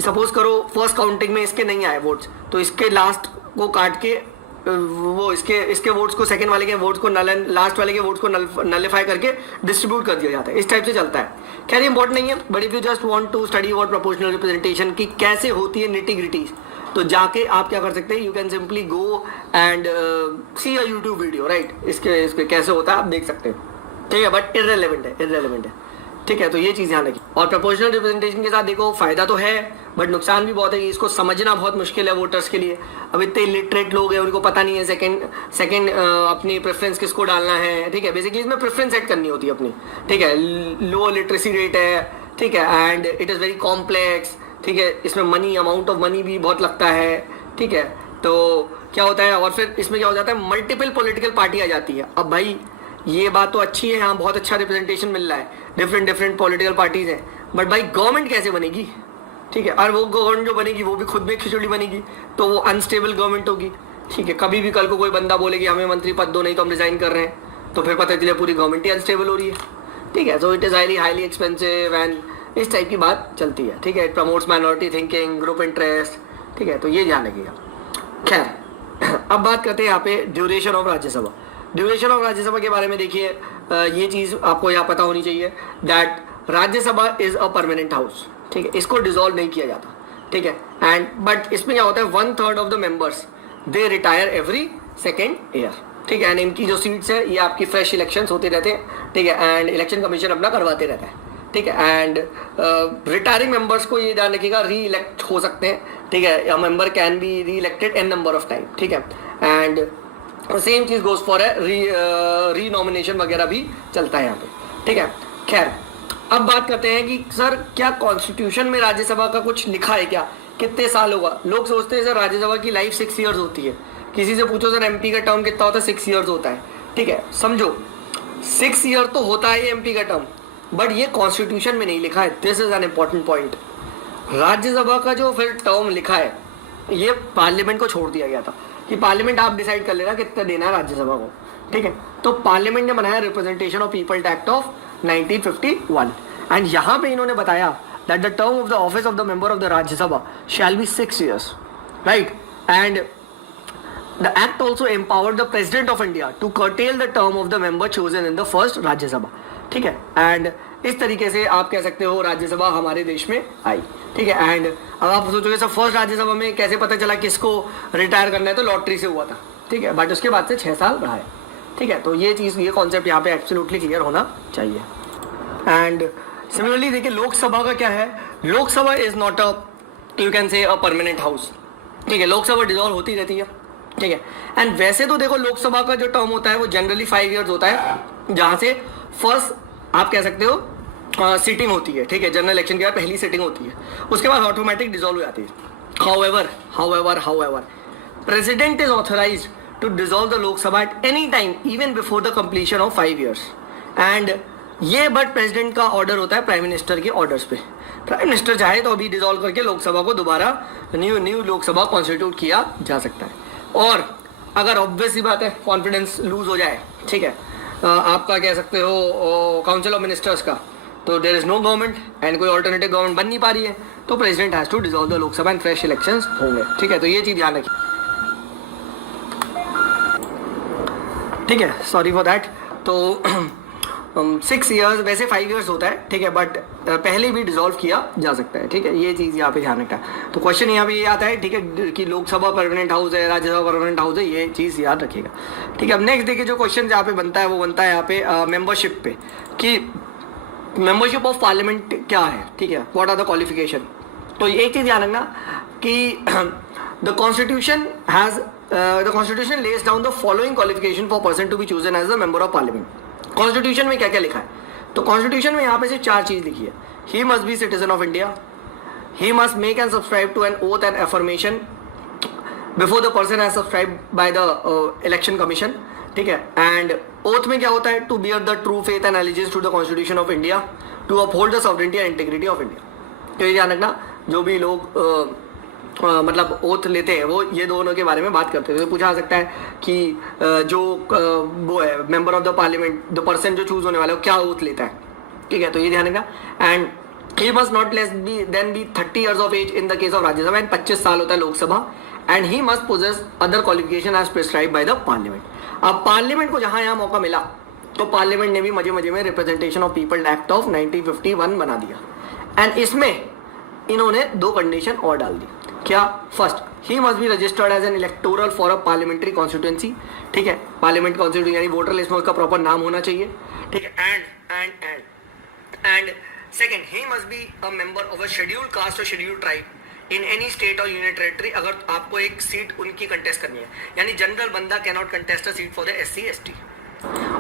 सपोज करो फर्स्ट काउंटिंग में इसके नहीं आए वोट्स, तो इसके लास्ट को काट के वो इसके वोट्स को, सेकंड वाले के वोट्स को लास्ट वाले के वोट्स को नलिफाई करके डिस्ट्रीब्यूट कर दिया जाता है। इस टाइप से चलता है। खैर ये इंपॉर्टेंट नहीं है, but if you just want to study about proportional representation की कैसे होती है निटी ग्रिटीज, तो जाके आप क्या कर सकते हैं, you can simply go and see a YouTube video, right. इसके कैसे होता है आप देख सकते हैं, ठीक है। बट इररेलेवेंट है, ठीक है। तो ये चीज़ ध्यान रखिए। और प्रोपोर्शनल रिप्रेजेंटेशन के साथ देखो फायदा तो है, बट नुकसान भी बहुत है कि इसको समझना बहुत मुश्किल है वोटर्स के लिए। अब इतने इलिटरेट लोग हैं, उनको पता नहीं है सेकंड अपनी प्रेफरेंस किसको डालना है, ठीक है। बेसिकली इसमें प्रेफरेंस सेट करनी होती है अपनी, ठीक है। लो लिटरेसी रेट है, ठीक है, and it is very complex, ठीक है। इसमें मनी, अमाउंट ऑफ मनी भी बहुत लगता है, ठीक है। तो क्या होता है, और फिर इसमें क्या हो जाता है, मल्टीपल पॉलिटिकल पार्टी आ जाती है। अब भाई ये बात तो अच्छी है, यहाँ बहुत अच्छा रिप्रेजेंटेशन मिल रहा है, डिफरेंट पॉलिटिकल पार्टीज हैं, बट भाई गवर्नमेंट कैसे बनेगी, ठीक है। और वो गवर्नमेंट जो बनेगी वो भी खुद में खिचड़ी बनेगी, तो वो अनस्टेबल गवर्नमेंट होगी, ठीक है। कभी भी कल को कोई बंदा बोले कि हमें मंत्री पद दो, नहीं तो हम रिजाइन कर रहे हैं, तो फिर पता चले पूरी गवर्नमेंट ही अनस्टेबल हो रही है, ठीक है। So it is highly expensive and इस टाइप की बात चलती है, ठीक है। It promotes minority thinking, group interest, ठीक है। तो ये ध्यान रखिएगा। खैर अब बात करते हैं यहाँ पे duration of Rajya Sabha. Duration of Rajya Sabha के बारे में देखिए, ये चीज़ आपको यहाँ पता होनी चाहिए that Rajya Sabha is a permanent house, ठीक है। इसको डिसॉल्व नहीं किया जाता, ठीक है। एंड बट इसमें क्या होता है, 1/3 of the members they retire every second year, ठीक है। एंड इनकी जो सीट्स है ये आपकी फ्रेश इलेक्शंस होते रहते हैं, ठीक है। एंड इलेक्शन कमीशन अपना करवाते रहता है, ठीक है। एंड रिटायरिंग मेंबर्स को ये ध्यान रखिएगा, री इलेक्ट हो सकते हैं, ठीक है। A member can be reelected n number of time, ठीक है। एंड सेम चीज़ गोज फॉर री नॉमिनेशन वगैरह भी चलता है यहाँ पे, ठीक है। खैर अब बात करते हैं कि सर क्या कॉन्स्टिट्यूशन में राज्यसभा का कुछ लिखा है क्या, कितने साल होगा। लोग सोचते हैं सर राज्यसभा की लाइफ 6 ईयर्स होती है। किसी से पूछो सर एमपी का टर्म कितना होता है, 6 ईयर्स होता है, ठीक है। समझो 6 ईयर तो होता है एमपी का टर्म, बट ये कॉन्स्टिट्यूशन में नहीं लिखा है। This is an important point. Rajya Sabha का जो फिर टर्म लिखा है ये पार्लियामेंट को छोड़ दिया गया था कि पार्लियामेंट आप डिसाइड कर लेना कितना देना है राज्यसभा को, ठीक है। तो पार्लियामेंट ने बनाया representation of people act of 1951 and यहाँ पे इन्होंने बताया that the term of the office of the member of the Rajya Sabha shall be 6 years, right. And the act also empowered the president of India to curtail the term of the member chosen in the first राज्य सभा, ठीक है। And इस तरीके से आप कह सकते हो राज्यसभा हमारे देश में आई, ठीक है। एंड अब आप सोचोगे सर फर्स्ट राज्यसभा में कैसे पता चला किसको रिटायर करना है, तो लॉटरी से हुआ था, ठीक है। बट उसके बाद से 6 साल रहा है, ठीक है। तो ये चीज़, ये कॉन्सेप्ट यहाँ पे एब्सोल्युटली क्लियर होना चाहिए। एंड सिमिलरली देखिए लोकसभा का क्या है, Lok Sabha is not a, you can से अ परमानेंट हाउस, ठीक है। लोकसभा डिसॉल्व होती रहती है, ठीक है। एंड वैसे तो देखो लोकसभा का जो टर्म होता है वो जनरली 5 years होता है, जहाँ से फर्स्ट आप कह सकते हो सिटिंग होती है, ठीक है। जनरल इलेक्शन के बाद पहली सिटिंग होती है, उसके बाद ऑटोमेटिक डिसॉल्व हो जाती है। However president is authorised to dissolve the Lok Sabha at any time even before the completion of 5 years। And ये बट प्रेसिडेंट का ऑर्डर होता है प्राइम मिनिस्टर के ऑर्डर्स पे। प्राइम मिनिस्टर चाहे तो अभी डिसॉल्व करके लोकसभा को दोबारा न्यू लोकसभा कॉन्स्टिट्यूट किया जा सकता है। और अगर ऑब्वियस ही बात है कॉन्फिडेंस लूज हो जाए, ठीक है, आपका कह सकते हो काउंसिल ऑफ मिनिस्टर्स का, तो there is no government and कोई ऑल्टरनेटिव गवर्नमेंट बन नहीं पा रही है, तो president has to dissolve the Lok Sabha and fresh elections होंगे, ठीक है। तो ये चीज़ ध्यान रखिए, ठीक है। Sorry for that. तो 6 years, वैसे 5 years होता है, ठीक है। बट पहले भी डिसॉल्व किया जा सकता है, ठीक है। ये चीज़ यहाँ पे ध्यान रखना है। तो क्वेश्चन यहाँ पे ये आता है, ठीक है, कि लोकसभा परमानेंट हाउस है, राज्यसभा परमानेंट हाउस है, ये चीज़ याद रखिएगा, ठीक है। अब नेक्स्ट देखिए जो क्वेश्चन यहाँ पे बनता है वो बनता है यहाँ पे मेंबरशिप पे, कि मेंबरशिप ऑफ पार्लियामेंट क्या है, ठीक है, व्हाट आर द क्वालिफिकेशन। तो एक चीज़ ध्यान रखना कि the constitution lays down the following qualification for person to be chosen as the member of parliament. Constitution में क्या क्या लिखा है, तो कॉन्स्टिट्यूशन में यहाँ पे सिर्फ 4 चीज़ लिखी है। He must be citizen of India, he must make and subscribe to an oath and affirmation before the person has subscribe by the election commission, ठीक है। एंड ओथ में क्या होता है, to bear the true faith and allegiance to the constitution of India, to uphold the sovereignty and integrity of India. तो ये ध्यान रखना, जो भी लोग मतलब ओथ लेते हैं, वो ये दोनों के बारे में बात करते हैं। तो पूछा जा सकता है कि जो वो है member of the parliament, the person जो चूज होने वाला है, वो क्या ओथ लेता है, ठीक है। तो ये ध्यान रखना। And he must not less be than be 30 years of age in the case of Rajya Sabha, and 25 साल होता है Lok Sabha. And he must possess other qualification as prescribe by the parliament. अब पार्लियामेंट को जहां यहाँ मौका मिला तो पार्लियामेंट ने भी मजे मजे में representation of people act of 1951 बना दिया। एंड इसमें इन्होंने 2 कंडीशन और डाल दी। क्या? First, he must be registered as an electoral for a parliamentary constituency, ठीक है, पार्लियामेंट कॉन्स्टिट्यूएंसी यानी वोटर लिस्ट में उसका प्रॉपर नाम होना चाहिए, ठीक है। And second, he must be a member of a scheduled caste और scheduled tribe in any state और यूनियन टेरिटरी। अगर आपको एक सीट उनकी कंटेस्ट करनी है, यानी जनरल बंदा can not contest a seat for the SC/ST।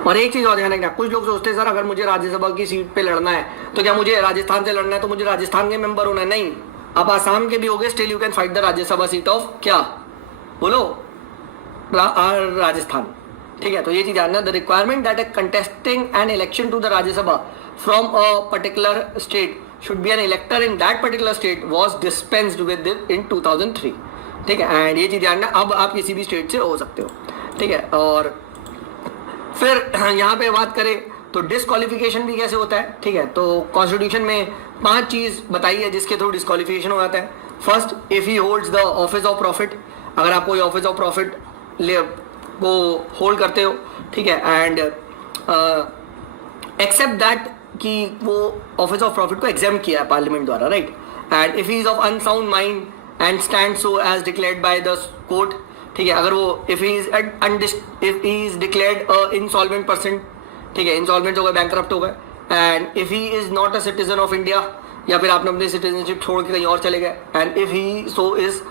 और एक चीज और ध्यान रखना, कुछ लोग सोचते हैं सर अगर मुझे राज्यसभा की सीट पे लड़ना है तो क्या मुझे राजस्थान से लड़ना है तो मुझे राजस्थान के मेंबर होना है? नहीं, आप आसाम के भी होगे, still you can fight the Rajya Sabha seat of क्या बोलो राजस्थान, ठीक है। तो ये चीज जानना, the requirement that contesting an election to the Rajya Sabha from a particular state should be an elector in that particular state was dispensed with in 2003, ठीक है। एंड ये चीज जानना, अब आप किसी भी स्टेट से हो सकते हो, ठीक है। और फिर यहाँ पे बात करें तो डिस्क्वालिफिकेशन भी कैसे होता है, ठीक है। तो कॉन्स्टिट्यूशन में 5 चीज बताई है जिसके थ्रू डिस्क्वालिफिकेशन हो जाता है। First, if he holds the office of profit, अगर आप कोई ऑफिस ऑफ प्रॉफिट ले वो होल्ड करते हो, ठीक है। एंड एक्सेप्ट दैट कि वो ऑफिस ऑफ प्रॉफिट को एग्जाम किया है पार्लियामेंट द्वारा, right. And if he is of unsound mind and stand so as declared by the court, ठीक है। अगर वो if he is declared insolvent person, ठीक है, इंसॉल्वेंट हो गए, बैंकरप्ट हो गए। And if he is not a citizen of India, या फिर आपने अपनी सिटीजनशिप छोड़ के कहीं और चले गए। And if he so is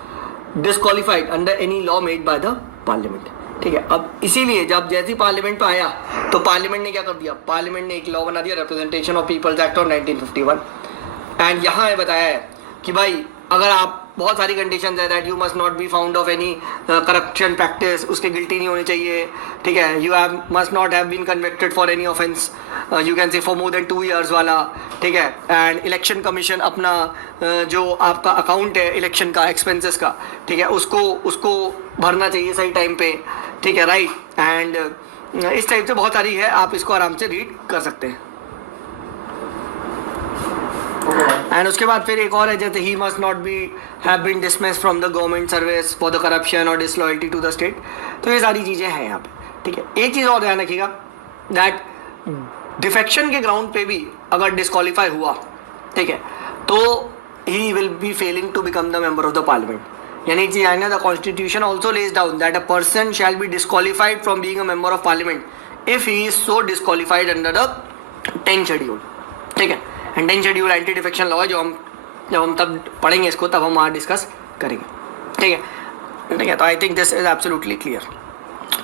disqualified under any law made by the parliament, ठीक है। अब इसीलिए जब जैसे पार्लियामेंट पे आया तो पार्लियामेंट ने क्या कर दिया, पार्लियामेंट ने एक लॉ बना दिया, representation of peoples act of 1951। And यहाँ बताया है कि भाई अगर आप, बहुत सारी कंडीशंस है, that you must not be found of any corruption practice, उसके गिल्टी नहीं होने चाहिए, ठीक है। You have must not have been convicted for any offence, you can say for more than 2 years वाला, ठीक है। एंड इलेक्शन कमीशन अपना जो आपका अकाउंट है इलेक्शन का एक्सपेंसेस का, ठीक है, उसको भरना चाहिए सही टाइम पे, ठीक है, राइट। एंड इस टाइप से बहुत सारी है, आप इसको आराम से रीड कर सकते हैं। एंड उसके बाद फिर एक और है, जैसे he must not be have been dismissed from the government service for the corruption और डिसलॉयल्टी टू द स्टेट। तो ये सारी चीज़ें हैं यहाँ पे, ठीक है। एक चीज़ और ध्यान रखिएगा, दैट डिफेक्शन के ग्राउंड पे भी अगर डिस्क्वालीफाई हुआ, ठीक है, तो he will be failing to become the member of the parliament. यानी एक चीज़ है ना, the constitution also lays down that a person shall be disqualified from being a member of parliament if he is so disqualified under the 10th schedule, ठीक है। And 10th schedule anti defection law है, जो जब हम तब पढ़ेंगे इसको तब हम वहाँ डिस्कस करेंगे, ठीक है, ठीक है। तो I think this is absolutely clear.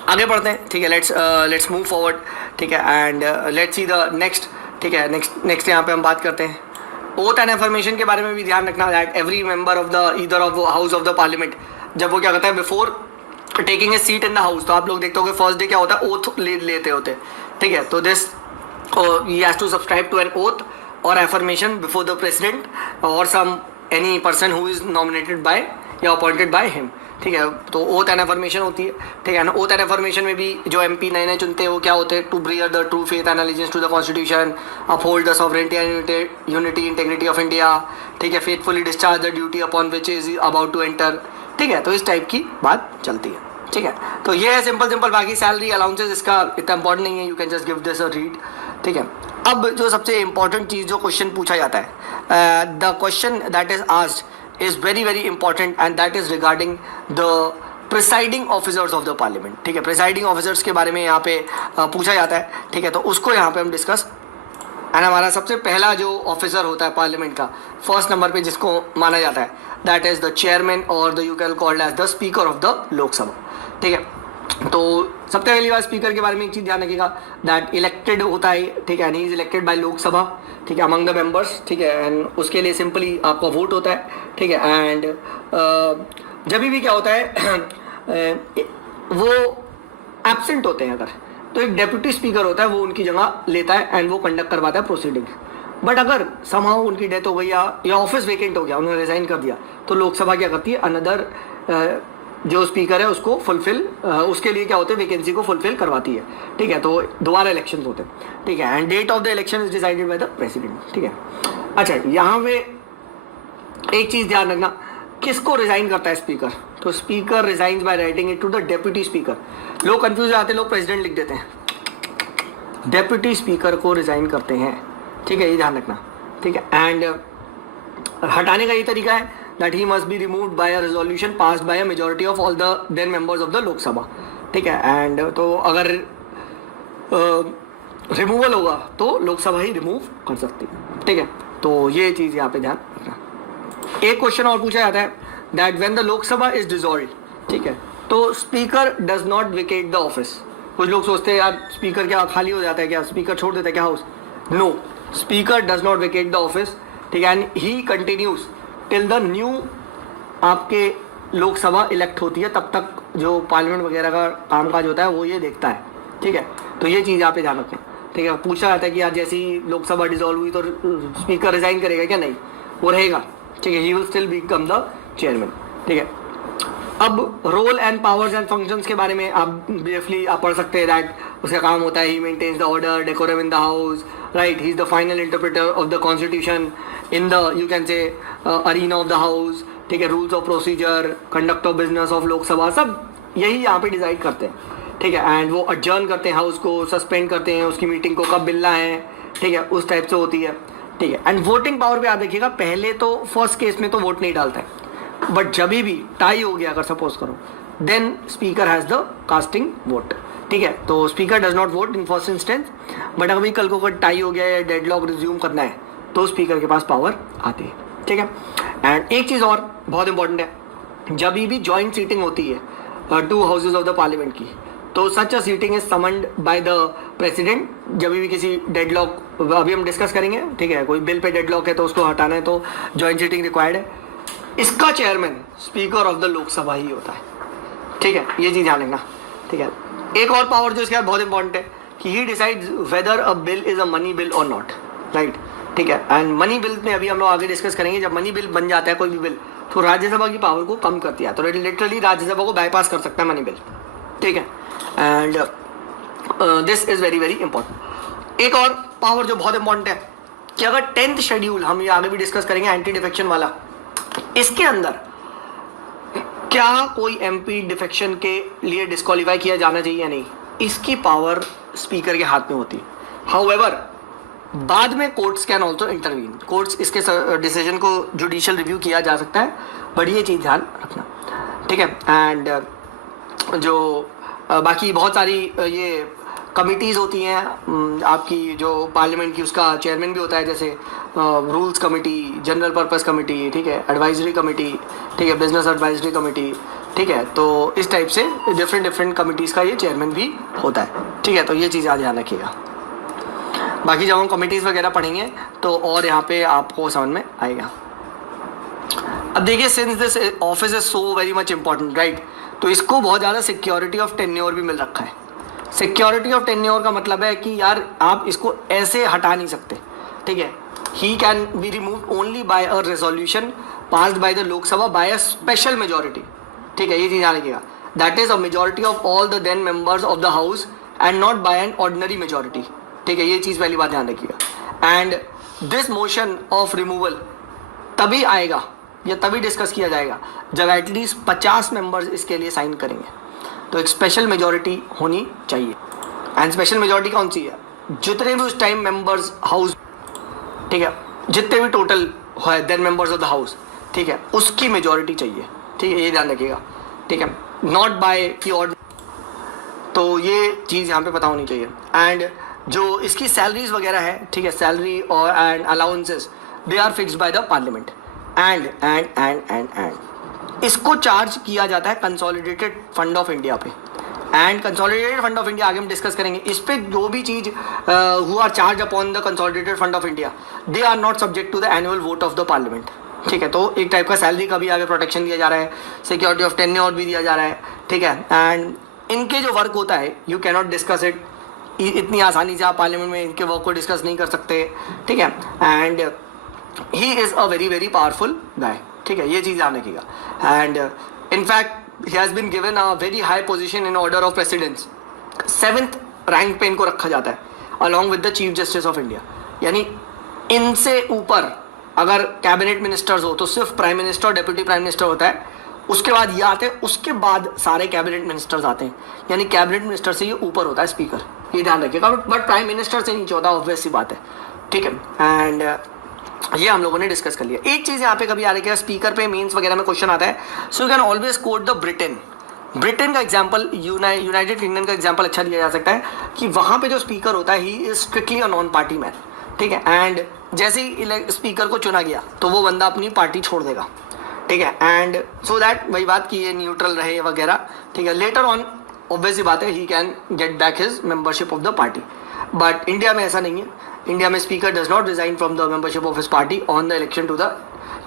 आगे बढ़ते हैं, ठीक है, लेट्स मूव फॉरवर्ड, ठीक है। And let's see the next, ठीक है। नेक्स्ट यहाँ पे हम बात करते हैं ओथ एंड एफर्मेशन के बारे में भी ध्यान रखना, that every member of the either of house of the parliament, जब वो क्या करता है before taking a seat in the house, तो आप लोग देखते हो फर्स्ट डे क्या होता है, ओथ लेते होते, ठीक है। तो this he has to subscribe to an oath or affirmation before the president or any person who is nominated by या appointed by him, ठीक है। तो oath and affirmation होती है, ठीक है ना। oath and affirmation में भी जो MP नए चुनते हैं वो क्या होते हैं, to bear the true faith and allegiance to the constitution, uphold the sovereignty and unity integrity of India, ठीक है, faithfully discharge the duty upon which is about to enter, ठीक है। तो इस टाइप की बात चलती है, ठीक है। तो ये है सिंपल, बाकी सैलरी अलाउंसेस इसका इतना इंपॉर्टेंट नहीं है, you can just give this a read, ठीक है। अब जो सबसे इंपॉर्टेंट चीज़ जो क्वेश्चन पूछा जाता है, the question that is asked is very very important and that is regarding the presiding officers of the parliament, ठीक है। प्रिसाइडिंग ऑफिसर्स के बारे में यहाँ पे पूछा जाता है, ठीक है। तो उसको यहाँ पे हम डिस्कस, एंड हमारा सबसे पहला जो ऑफिसर होता है पार्लियामेंट का फर्स्ट नंबर पे जिसको माना जाता है, दैट इज द चेयरमैन और the you can called as the speaker of the Lok Sabha, ठीक है। तो सबसे पहली बार स्पीकर के बारे में एक चीज़ ध्यान रखिएगा, दैट इलेक्टेड होता है, ठीक है, he is elected bye Lok Sabha, ठीक है, अमंग द मेंबर्स, ठीक है। एंड उसके लिए सिंपली आपका वोट होता है, ठीक है। एंड जब भी क्या होता है वो एब्सेंट होते हैं अगर, तो एक डेप्यूटी स्पीकर होता है, वो उनकी जगह लेता है एंड वो कंडक्ट करवाता है प्रोसीडिंग। बट अगर समाउ उनकी डेथ हो गई या ऑफिस वेकेंट हो गया, उन्होंने रिजाइन कर दिया, तो लोकसभा क्या करती है, अनदर जो स्पीकर है उसको फुलफिल उसके लिए क्या होते हैं, वैकेंसी को फुलफिल करवाती है, ठीक है। तो दोबारा इलेक्शन होते हैं, ठीक है। And date of the election is decided by the president, ठीक है। अच्छा, यहाँ पे एक चीज ध्यान रखना, किसको रिजाइन करता है स्पीकर, तो speaker resign by writing it to the deputy speaker. लोग कंफ्यूज हो जाते हैं, लोग प्रेसिडेंट लिख देते हैं, डेप्यूटी स्पीकर को रिजाइन करते हैं, ठीक है, ये ध्यान रखना, ठीक है। एंड हटाने का ये तरीका है that he must be removed by a resolution passed by a majority of all the then members of the Lok Sabha, ठीक है। एंड तो अगर रिमूवल होगा तो लोकसभा ही रिमूव कर सकती है, ठीक है। तो ये चीज़ यहाँ पे ध्यान रखना। एक क्वेश्चन और पूछा जाता है that when the Lok Sabha is dissolved, ठीक है, तो speaker does not vacate the office. कुछ लोग सोचते हैं यार स्पीकर क्या खाली हो जाता है क्या, स्पीकर छोड़ देता है क्या house, no, speaker does not vacate the office, ठीक है। And he continues till the new आपके लोकसभा इलेक्ट होती है, तब तक जो पार्लियामेंट वगैरह का कामकाज होता है वो ये देखता है, ठीक है। तो ये चीज़ यहाँ पे ध्यान रखें, ठीक है। पूछा जाता है कि यार जैसे ही लोकसभा डिसॉल्व हुई तो स्पीकर रिजाइन करेगा क्या, नहीं, वो रहेगा, ठीक है, he will still become the chairman, ठीक है। अब role and powers and functions के बारे में आप ब्रीफली आप पढ़ सकते हैं दैट उसका काम होता है, he maintains the order decorum in the house, right, he is the final interpreter of the constitution in the you can say arena of the house, ठीक है। Rules of procedure, conduct of business of Lok Sabha, सब यही यहाँ पे decide करते हैं, ठीक है। एंड वो अडजर्न करते हैं हाउस को, सस्पेंड करते हैं उसकी मीटिंग को, कब मिलना है, ठीक है, उस टाइप से होती है, ठीक है। एंड वोटिंग पावर पे याद रखिएगा, पहले तो फर्स्ट केस में तो वोट नहीं डालता है, बट जब भी टाई हो गया अगर सपोज करो, then speaker has the casting vote, ठीक है। तो speaker does not vote in first instance, but अभी कल को अगर टाई हो गया या डेडलॉक रिज्यूम करना है तो स्पीकर के पास पावर आती है, ठीक है। एंड एक चीज़ और बहुत इंपॉर्टेंट है, जब भी जॉइंट सीटिंग होती है two houses of the parliament की, तो such a sitting is summoned by the president. जब भी किसी डेडलॉक, अभी हम डिस्कस करेंगे, ठीक है, कोई बिल पे डेडलॉक है तो उसको हटाना है तो जॉइंट सीटिंग रिक्वायर्ड है, इसका chairman speaker of the Lok Sabha ही होता है, ठीक है, ये चीज़ ध्यान रखना, ठीक है। एक और पावर जो इसके बाद बहुत इंपॉर्टेंट है कि he decides whether a bill is a money bill और नॉट, राइट, ठीक है। एंड मनी बिल में अभी हम लोग आगे डिस्कस करेंगे, जब मनी बिल बन जाता है कोई भी बिल तो राज्यसभा की पावर को कम करती है, तो लिटरली राज्यसभा को बाईपास कर सकता है मनी बिल, ठीक है। And this is very very important. एक और पावर जो बहुत इंपॉर्टेंट है कि अगर 10th शेड्यूल, हम ये आगे भी डिस्कस करेंगे एंटी डिफेक्शन वाला, इसके अंदर क्या कोई एमपी डिफेक्शन के लिए डिस्क्वालीफाई किया जाना चाहिए या नहीं, इसकी पावर स्पीकर के हाथ में होती है। हाउएवर बाद में courts can also intervene, courts इसके डिसीजन को जुडिशियल रिव्यू किया जा सकता है, बट ये चीज़ ध्यान रखना, ठीक है। एंड जो बाकी बहुत सारी ये कमिटीज़ होती हैं आपकी जो पार्लियामेंट की, उसका चेयरमैन भी होता है, जैसे rules committee, general purpose committee, ठीक है, एडवाइजरी कमेटी, ठीक है, बिजनेस एडवाइजरी कमेटी, ठीक है। तो इस टाइप से डिफरेंट कमिटीज़ का ये चेयरमैन भी होता है, ठीक है। तो ये चीज़ ध्यान रखिएगा। बाकी जब हम कमिटीज़ वगैरह पढ़ेंगे तो और यहाँ पे आपको समझ में आएगा। अब देखिए, since this office is so very much important, right, तो इसको बहुत ज़्यादा सिक्योरिटी ऑफ टेन्योर भी मिल रखा है। सिक्योरिटी ऑफ टेन्योर का मतलब है कि यार आप इसको ऐसे हटा नहीं सकते, ठीक है। He can be remove only by a resolution passed by the Lok Sabha by a special majority, ठीक है, ये चीज़ ध्यान रखिएगा, that is a majority of all the then members of the house and not by an ordinary majority, ठीक है, ये चीज़ पहली बात ध्यान रखिएगा। And this motion of removal तभी आएगा या तभी डिस्कस किया जाएगा जब एटलीस्ट 50 मेंबर्स इसके लिए साइन करेंगे, तो एक स्पेशल मेजॉरिटी होनी चाहिए। एंड स्पेशल मेजॉरिटी कौन सी है, जितने भी उस टाइम मेंबर्स हाउस, ठीक है, जितने भी टोटल है then members of the house, ठीक है, उसकी मेजॉरिटी चाहिए, ठीक है, ये ध्यान रखिएगा, ठीक है, नॉट बाय की ऑर्डर, तो ये चीज़ यहाँ पे पता होनी चाहिए। एंड जो इसकी सैलरीज वगैरह है, ठीक है, सैलरी और and allowances they are fixed by the parliament. And इसको चार्ज किया जाता है कंसोलिडेटेड फंड ऑफ इंडिया पे, and consolidated fund of India आगे हम डिस्कस करेंगे। इस पे जो भी चीज़ who are charge upon the consolidated fund of India, they are not subject to the annual vote of the parliament, ठीक है। तो एक टाइप का सैलरी का भी आगे प्रोटेक्शन दिया जा रहा है, सिक्योरिटी ऑफ टेन्योर भी दिया जा रहा है, ठीक है। एंड इनके जो वर्क होता है, यू कैनॉट डिस्कस इट इतनी आसानी से आप पार्लियामेंट में इनके वर्क को डिस्कस नहीं कर सकते, ठीक है। And he is a very very powerful guy, ठीक है, ये चीज़ ध्यान रखिएगा। And in fact he has been given a very high position in order of precedence, 7th rank पे इनको रखा जाता है along with the chief justice of India. यानी इनसे ऊपर अगर कैबिनेट मिनिस्टर्स हो तो सिर्फ प्राइम मिनिस्टर और डेप्यूटी प्राइम मिनिस्टर होता है, उसके बाद ये आते हैं, उसके बाद सारे कैबिनेट मिनिस्टर्स आते हैं। यानी कैबिनेट मिनिस्टर से ये ऊपर होता है स्पीकर, ये ध्यान रखिएगा, बट प्राइम मिनिस्टर से नीचे होता है, ऑब्वियस सी बात है, ठीक है। एंड ये हम लोगों ने डिस्कस कर लिया। एक चीज़ यहाँ पे कभी आ रही है स्पीकर पे मेंस वगैरह में क्वेश्चन आता है, so you can always quote the Britain का एग्जाम्पल, यूनाइटेड किंगडम का एग्जाम्पल अच्छा दिया जा सकता है कि वहाँ पे जो स्पीकर होता है he is strictly a non party man, ठीक है। एंड जैसे ही स्पीकर को चुना गया तो वो बंदा अपनी पार्टी छोड़ देगा, ठीक है। एंड सो दैट वही बात कि ये न्यूट्रल रहे वगैरह, ठीक है। लेटर ऑन ऑब्वियस ही बात है he can get back his membership of the party, but India में ऐसा नहीं है। इंडिया में speaker does not resign from the membership of his party on the election to the,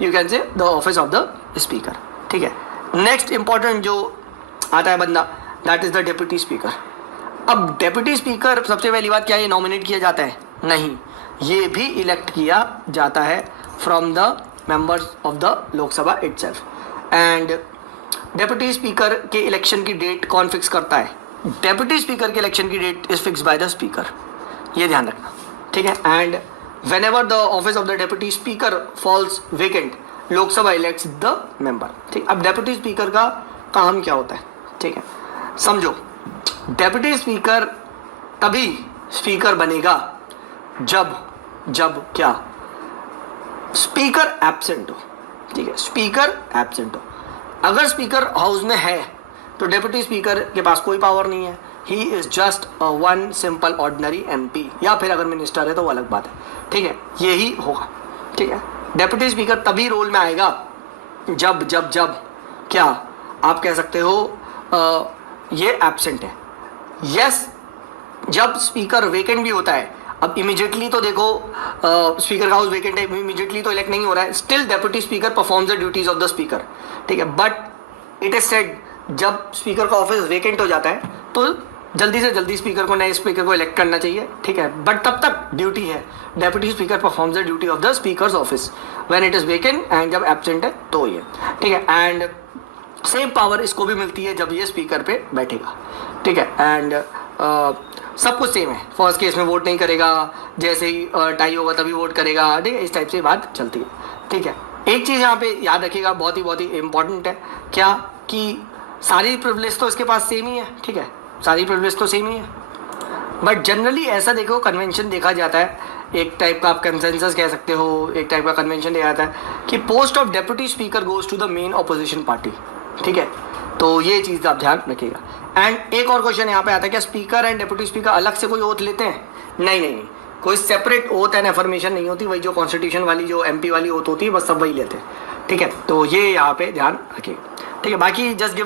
you can say, the office of the speaker, ठीक है। Next important जो आता है बंदा, that is the deputy speaker. अब deputy speaker सबसे पहली बात क्या, ये नॉमिनेट किया जाता है? नहीं, ये भी इलेक्ट किया जाता है from the members of the Lok Sabha itself. And deputy speaker के इलेक्शन की डेट कौन फिक्स करता है? डेप्यूटी स्पीकर के इलेक्शन की date is fix by the speaker, ये ध्यान रखना, ठीक है। And whenever the office of the deputy speaker falls vacant, Lok Sabha elects the member, ठीक। अब डेप्यूटी स्पीकर का काम क्या होता है, ठीक है, समझो। डेप्यूटी स्पीकर तभी स्पीकर बनेगा जब क्या, स्पीकर एब्सेंट हो, ठीक है, स्पीकर एब्सेंट हो। अगर स्पीकर हाउस में है तो डेप्यूटी स्पीकर के पास कोई पावर नहीं है, he is just one simple ordinary MP, या फिर अगर मिनिस्टर है तो वो अलग बात है, ठीक है, यही होगा, ठीक है। डेप्यूटी स्पीकर तभी रोल में आएगा जब क्या आप कह सकते हो ये एब्सेंट है। यस, जब स्पीकर वेकेंट भी होता है, अब इमीडिएटली तो देखो स्पीकर का हाउस वेकेंट है, इमीडिएटली तो इलेक्ट नहीं हो रहा है, still deputy speaker performs the duties of the speaker, ठीक है। बट इट इज सेड जब स्पीकर का ऑफिस वेकेंट हो जाता है तो जल्दी से जल्दी स्पीकर को, नए स्पीकर को इलेक्ट करना चाहिए, ठीक है। बट तब तक ड्यूटी है, deputy speaker performs the duty of the speakers office when it is vacant, and जब एब्सेंट है तो ये, ठीक है। एंड सेम पावर इसको भी मिलती है जब ये स्पीकर पे बैठेगा, ठीक है। एंड सब कुछ सेम है, फर्स्ट केस में वोट नहीं करेगा, जैसे ही टाई होगा तभी वोट करेगा, ठीक है, इस टाइप से बात चलती है, ठीक है। एक चीज़ यहाँ पे याद रखिएगा, बहुत ही इंपॉर्टेंट है, क्या कि सारी प्रिविलेज तो इसके पास सेम ही है, ठीक है, सारी प्रिविलेज तो सेम ही है, बट जनरली ऐसा देखो कन्वेंशन देखा जाता है, एक टाइप का आप कंसेंसस कह सकते हो, एक टाइप का कन्वेंशन देखा जाता है कि post of deputy speaker goes to the main opposition party, ठीक है। तो ये चीज़ आप ध्यान रखिएगा। एंड एक और क्वेश्चन यहाँ पे आता है, क्या स्पीकर एंड डेप्यूटी स्पीकर अलग से कोई ओथ लेते हैं? नहीं, कोई सेपरेट ओथ एंड एफर्मेशन नहीं होती, वही जो कॉन्स्टिट्यूशन वाली जो एमपी वाली ओथ होती है बस सब वही लेते हैं, ठीक है। तो ये यहाँ पे ध्यान रखिएगा, ठीक है। बाकी just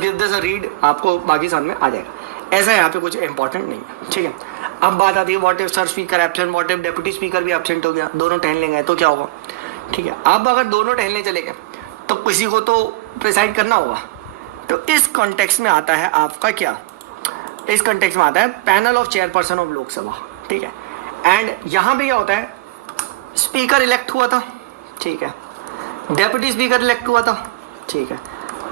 give this a read, आपको बाकी समझ में आ जाएगा, ऐसा यहाँ पे कुछ इंपॉर्टेंट नहीं है, ठीक है। अब बात आती है what if sir speaker absent, what if deputy speaker भी एब्सेंट हो गया, दोनों टहलने गए तो क्या होगा, ठीक है। अब अगर दोनों टहलने चले गए तो किसी को तो प्रिसाइड करना होगा, तो इस कॉन्टेक्स्ट में आता है आपका क्या, इस कॉन्टेक्स्ट में आता है panel of chairperson of Lok Sabha, ठीक है। एंड यहाँ पे क्या होता है, स्पीकर इलेक्ट हुआ था, ठीक है, डेप्यूटी स्पीकर इलेक्ट हुआ था, ठीक है।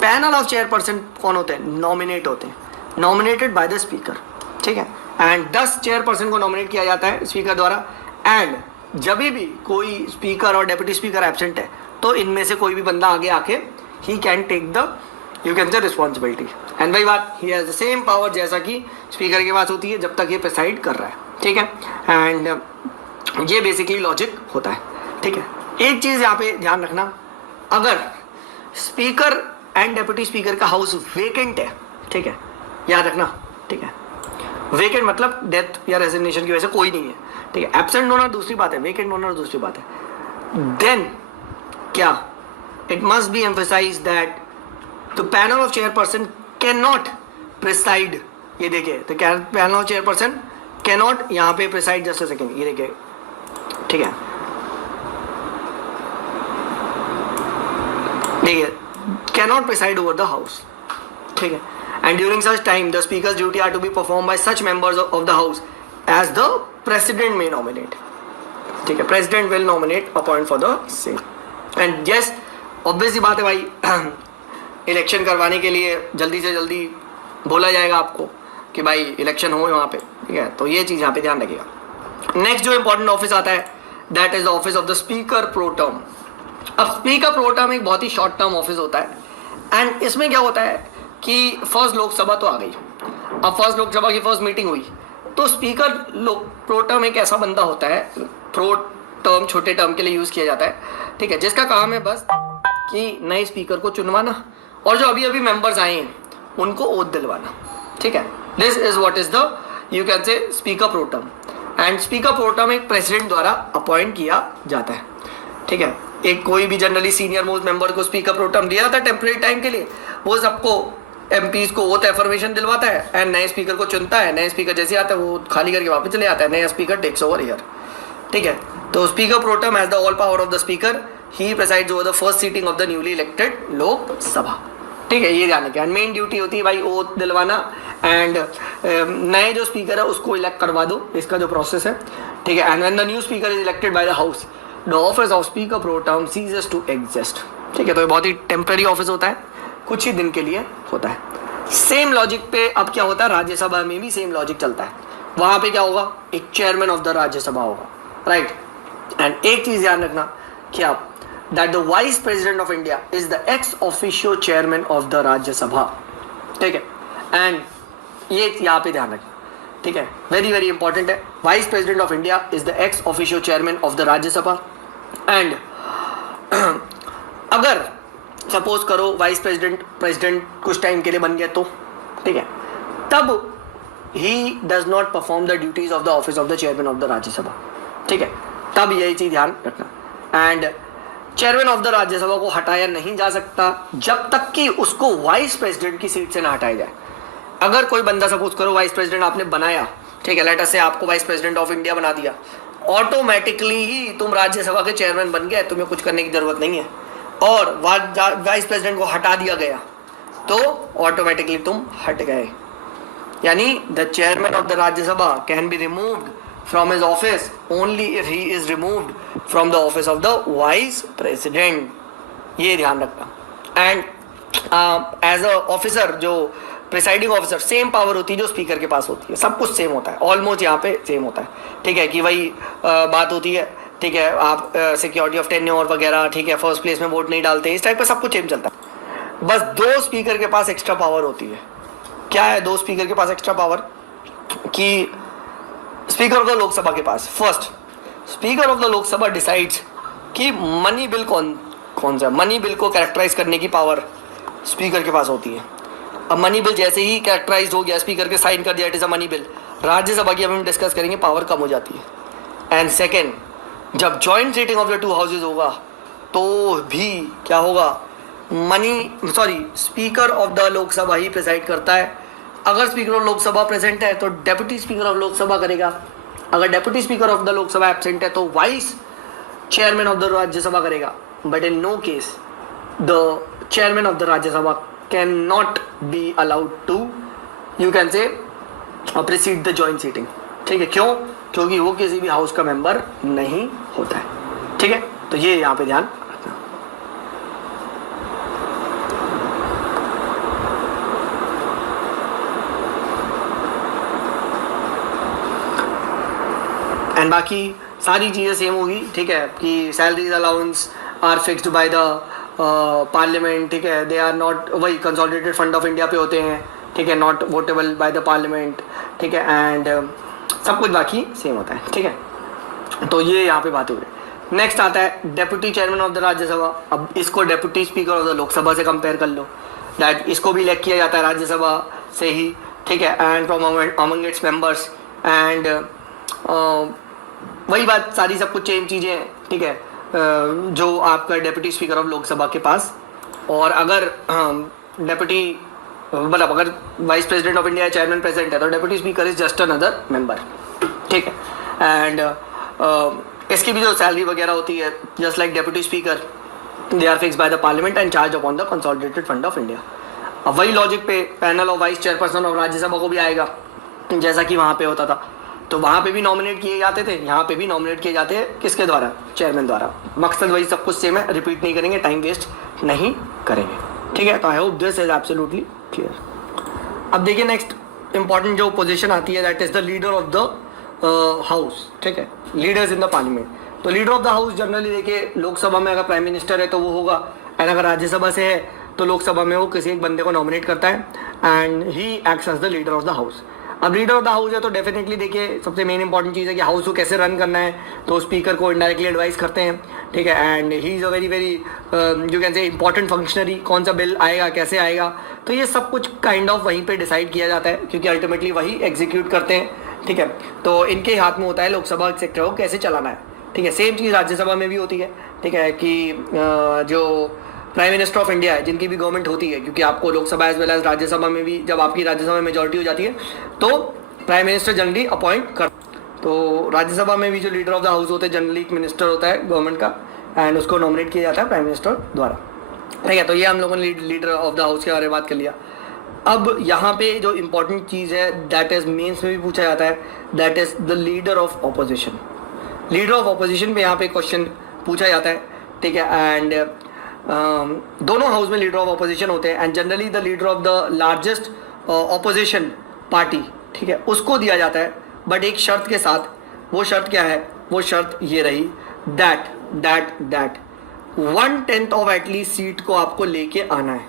पैनल ऑफ चेयरपर्सन कौन होते हैं? नॉमिनेट होते हैं, नॉमिनेटेड बाय द स्पीकर, ठीक है। एंड 10 चेयरपर्सन को नॉमिनेट किया जाता है स्पीकर द्वारा। एंड जब भी कोई स्पीकर और डेप्यूटी स्पीकर एब्सेंट है तो इनमें से कोई भी बंदा आगे आके he can take the, you can say, responsibility. And वही बात, he has the same power जैसा कि स्पीकर के पास होती है जब तक ये प्रिसाइड कर रहा है, ठीक है। एंड ये बेसिकली लॉजिक होता है, ठीक है। एक चीज़ यहाँ पे ध्यान रखना, अगर स्पीकर एंड डेप्यूटी स्पीकर का हाउस वेकेंट है, ठीक है, याद रखना, ठीक है। वेकेंट मतलब डेथ या रेजिग्नेशन की वजह से कोई नहीं है, ठीक है। एब्सेंट होना दूसरी बात है, वेकेंट होना दूसरी बात है। देन क्या, it must be emphasize that the panel of chairperson can not preside, ये देखिए, the panel of chairperson can not, यहाँ पे प्रिसाइड, जस्ट अ सेकेंड, ये देखिए, ठीक है, देखिए, can not preside over the house, ठीक है। and during such time the speaker's duty are to be performed by such members of the house as the president may nominate. ठीक है, president will nominate appoint for the same. And yes, obviously बात है भाई, election करवाने के लिए जल्दी से जल्दी बोला जाएगा आपको कि भाई इलेक्शन हो वहाँ पे, ठीक है, तो ये चीज़ यहाँ पे ध्यान रखिएगा। नेक्स्ट जो इंपॉर्टेंट ऑफिस आता है that is the office of the speaker pro term. अब स्पीकर प्रो टर्म एक बहुत ही शॉर्ट टर्म ऑफिस होता है, एंड इसमें क्या होता है कि फर्स्ट लोकसभा तो आ गई, अब फर्स्ट लोकसभा की फर्स्ट मीटिंग हुई, तो स्पीकर प्रो टर्म एक ऐसा बंदा होता है, प्रो टर्म छोटे टर्म के लिए यूज़ किया जाता है, ठीक है, जिसका काम है बस कि नए स्पीकर को चुनवाना और जो अभी अभी मेंबर्स आए हैं उनको ओथ दिलवाना, ठीक है। This is what is the you can से speaker pro term, and speaker pro term एक प्रेसिडेंट द्वारा अपॉइंट किया जाता है, ठीक है। एक कोई भी जनरली सीनियर मोस्ट मेंबर को स्पीकर प्रो टर्म दिया जाता है टेम्परेरी टाइम के लिए, वो सबको एमपीज को ओथ एफर्मेशन दिलवाता है एंड नए स्पीकर को चुनता है, नए स्पीकर जैसे आता है वो खाली करके वापस चले आता है, नया स्पीकर टेक्स ओवर हियर, ठीक है। तो speaker pro tem has the all power of the speaker, he presides over the first sitting of the newly elected Lok Sabha, ठीक है, ये ध्यान रखें। एंड मेन ड्यूटी होती है भाई ओथ दिलवाना एंड नए जो स्पीकर है उसको इलेक्ट करवा दो, इसका जो प्रोसेस है, ठीक है। And when the new speaker is elected by the house the office of speaker pro term ceases to exist, ठीक है। तो ये बहुत ही टेम्पररी ऑफिस होता है, कुछ ही दिन के लिए होता है। सेम लॉजिक पे अब क्या होता है, राज्यसभा में भी सेम लॉजिक चलता है, वहां पे क्या होगा, एक चेयरमैन ऑफ द राज्यसभा होगा, राइट। एंड एक चीज ध्यान रखना कि आप that the vice president of India is the ex officio chairman of the Rajya Sabha, ठीक है। एंड ये यहाँ पे ध्यान रखें, ठीक है, वेरी वेरी इंपॉर्टेंट है। Vice president of India is the ex officio chairman of the Rajya Sabha, and अगर सपोज करो वाइस प्रेसिडेंट कुछ टाइम के लिए बन गया तो, ठीक है, तब he does not perform the duties of the office of the chairman of the Rajya Sabha, ठीक है, तब यही चीज ध्यान रखना। And chairman of the Rajya Sabha को हटाया नहीं जा सकता जब तक कि उसको वाइस प्रेसिडेंट की सीट से ना हटाया जाए। अगर कोई बंदा सपोज करो वाइस प्रेसिडेंट आपने बनाया, ठीक है, लेटर से आपको वाइस प्रेसिडेंट ऑफ इंडिया बना दिया, ऑटोमेटिकली ही तुम राज्यसभा के चेयरमैन बन गए, तुम्हें कुछ करने की जरूरत नहीं है, और वाइस प्रेसिडेंट को हटा दिया गया तो ऑटोमेटिकली तुम हट गए। यानी the chairman of the Rajya Sabha can be removed from his office only if he is removed from the office of the vice president, ये ध्यान रखना। एंड एज अ ऑफिसर जो प्रिसाइडिंग ऑफिसर सेम पावर होती है जो स्पीकर के पास होती है, सब कुछ सेम होता है, ऑलमोस्ट यहाँ पे सेम होता है, ठीक है, कि वही बात होती है, ठीक है, आप सिक्योरिटी ऑफ टेन्योर वगैरह, ठीक है, फर्स्ट प्लेस में वोट नहीं डालते, इस टाइप का सब कुछ सेम चलता है। बस दो स्पीकर के पास एक्स्ट्रा पावर होती है। क्या है दो स्पीकर के पास एक्स्ट्रा पावर, कि स्पीकर ऑफ द लोकसभा के पास first speaker of the Lok Sabha decides कि मनी बिल कौन सा, मनी बिल को कैरेक्टराइज करने की पावर स्पीकर के पास होती है। अब मनी बिल जैसे ही कैरेक्टराइज हो गया, स्पीकर के साइन कर दिया, it is a money bill, Rajya Sabha की अब हम डिस्कस करेंगे, पावर कम हो जाती है। एंड सेकेंड, जब joint sitting of the two houses होगा तो भी क्या होगा, स्पीकर ऑफ द लोकसभा ही प्रिसाइड करता है। अगर स्पीकर ऑफ लोकसभा प्रेजेंट है तो डेप्यूटी स्पीकर ऑफ लोकसभा करेगा, अगर deputy speaker of the Lok Sabha absent है तो vice chairman of the Rajya Sabha करेगा। But in no case the chairman of the Rajya Sabha can not be allowed to you can say preside the joint sitting, ठीक है, क्यों, क्योंकि वो किसी भी हाउस का मेंबर नहीं होता है, ठीक है। तो ये यहाँ पे ध्यान रखना। एंड बाकी सारी चीज़ें सेम होगी, ठीक है, कि salaries allowance are fixed by the parliament, ठीक है, दे आर नॉट, वही कंसोलिडेटेड फंड ऑफ इंडिया पे होते हैं, ठीक है, not votable by the parliament, ठीक है, एंड सब कुछ बाकी सेम होता है, ठीक है। तो ये यहाँ पे बात हो गई। नेक्स्ट आता है deputy chairman of the Rajya Sabha. अब इसको deputy speaker of the Lok Sabha से कंपेयर कर लो, दैट इसको भी इलेक्ट किया जाता है राज्यसभा से ही, ठीक है, and from among its members, and वही बात, सारी सब कुछ सेम चीज़ें हैं, ठीक है, जो आपका डेप्यूटी स्पीकर ऑफ लोकसभा के पास। और अगर डेप्यूटी मतलब अगर vice president of India chairman president है तो deputy speaker is just another member, ठीक है। एंड इसकी भी जो सैलरी वगैरह होती है just like deputy speaker, they are fix by the parliament and charge upon the consolidated fund of India. अब वही लॉजिक पे panel of vice chairperson of Rajya Sabha को भी आएगा, जैसा कि वहाँ पे होता था। तो वहाँ पे भी नॉमिनेट किए जाते थे, यहाँ पे भी नॉमिनेट किए जाते हैं, किसके द्वारा? चेयरमैन द्वारा। मकसद वही, सब कुछ सेम है, रिपीट नहीं करेंगे, टाइम वेस्ट नहीं करेंगे, ठीक है। तो I hope this is absolutely clear. अब देखिए नेक्स्ट इंपॉर्टेंट जो पोजीशन आती है, that is the leader of the house, ठीक है, लीडर्स इन द पार्लियामेंट। तो leader of the house generally देखिए लोकसभा में अगर प्राइम मिनिस्टर है तो वो होगा, एंड अगर राज्यसभा से है तो लोकसभा में वो किसी एक बंदे को नॉमिनेट करता है and he acts as the leader of the house. अब लीडर ऑफ द हाउस है तो डेफिनेटली देखिए सबसे मेन इंपॉर्टेंट चीज़ है कि हाउस को कैसे रन करना है, तो स्पीकर को इनडायरेक्टली एडवाइस करते हैं, ठीक है। And he is a very very you can से इंपॉर्टेंट फंक्शनरी, कौन सा बिल आएगा, कैसे आएगा, तो ये सब कुछ काइंड ऑफ वहीं पे डिसाइड किया जाता है, क्योंकि अल्टीमेटली वही एग्जीक्यूट करते हैं, ठीक है। तो इनके हाथ में होता है लोकसभा सेक्टर को कैसे चलाना है, ठीक है। सेम चीज़ राज्यसभा में भी होती है, ठीक है, कि जो प्राइम मिनिस्टर ऑफ इंडिया है, जिनकी भी गवर्नमेंट होती है, क्योंकि आपको Lok Sabha as well as Rajya Sabha में भी जब आपकी राज्यसभा में मेजोरिटी हो जाती है तो प्राइम मिनिस्टर जनरली अपॉइंट कर, तो राज्यसभा में भी जो लीडर ऑफ द हाउस होते हैं जनरली एक मिनिस्टर होता है गवर्नमेंट का, एंड उसको नॉमिनेट किया जाता है प्राइम मिनिस्टर द्वारा, ठीक है। तो ये हम लोगों ने लीडर ऑफ द हाउस के बारे में बात कर लिया। अब यहाँ पे जो इंपॉर्टेंट चीज़ है दैट इज मेंस में भी पूछा जाता है, that is the leader of opposition. Leader of opposition पे यहाँ पे क्वेश्चन पूछा जाता है, ठीक है। एंड दोनों हाउस में लीडर ऑफ ऑपोजिशन होते हैं, and generally the leader of the largest opposition party, ठीक है, उसको दिया जाता है, बट एक शर्त के साथ। वो शर्त क्या है? वो शर्त ये रही, दैट 1/10 ऑफ एटलीस्ट सीट को आपको लेके आना है,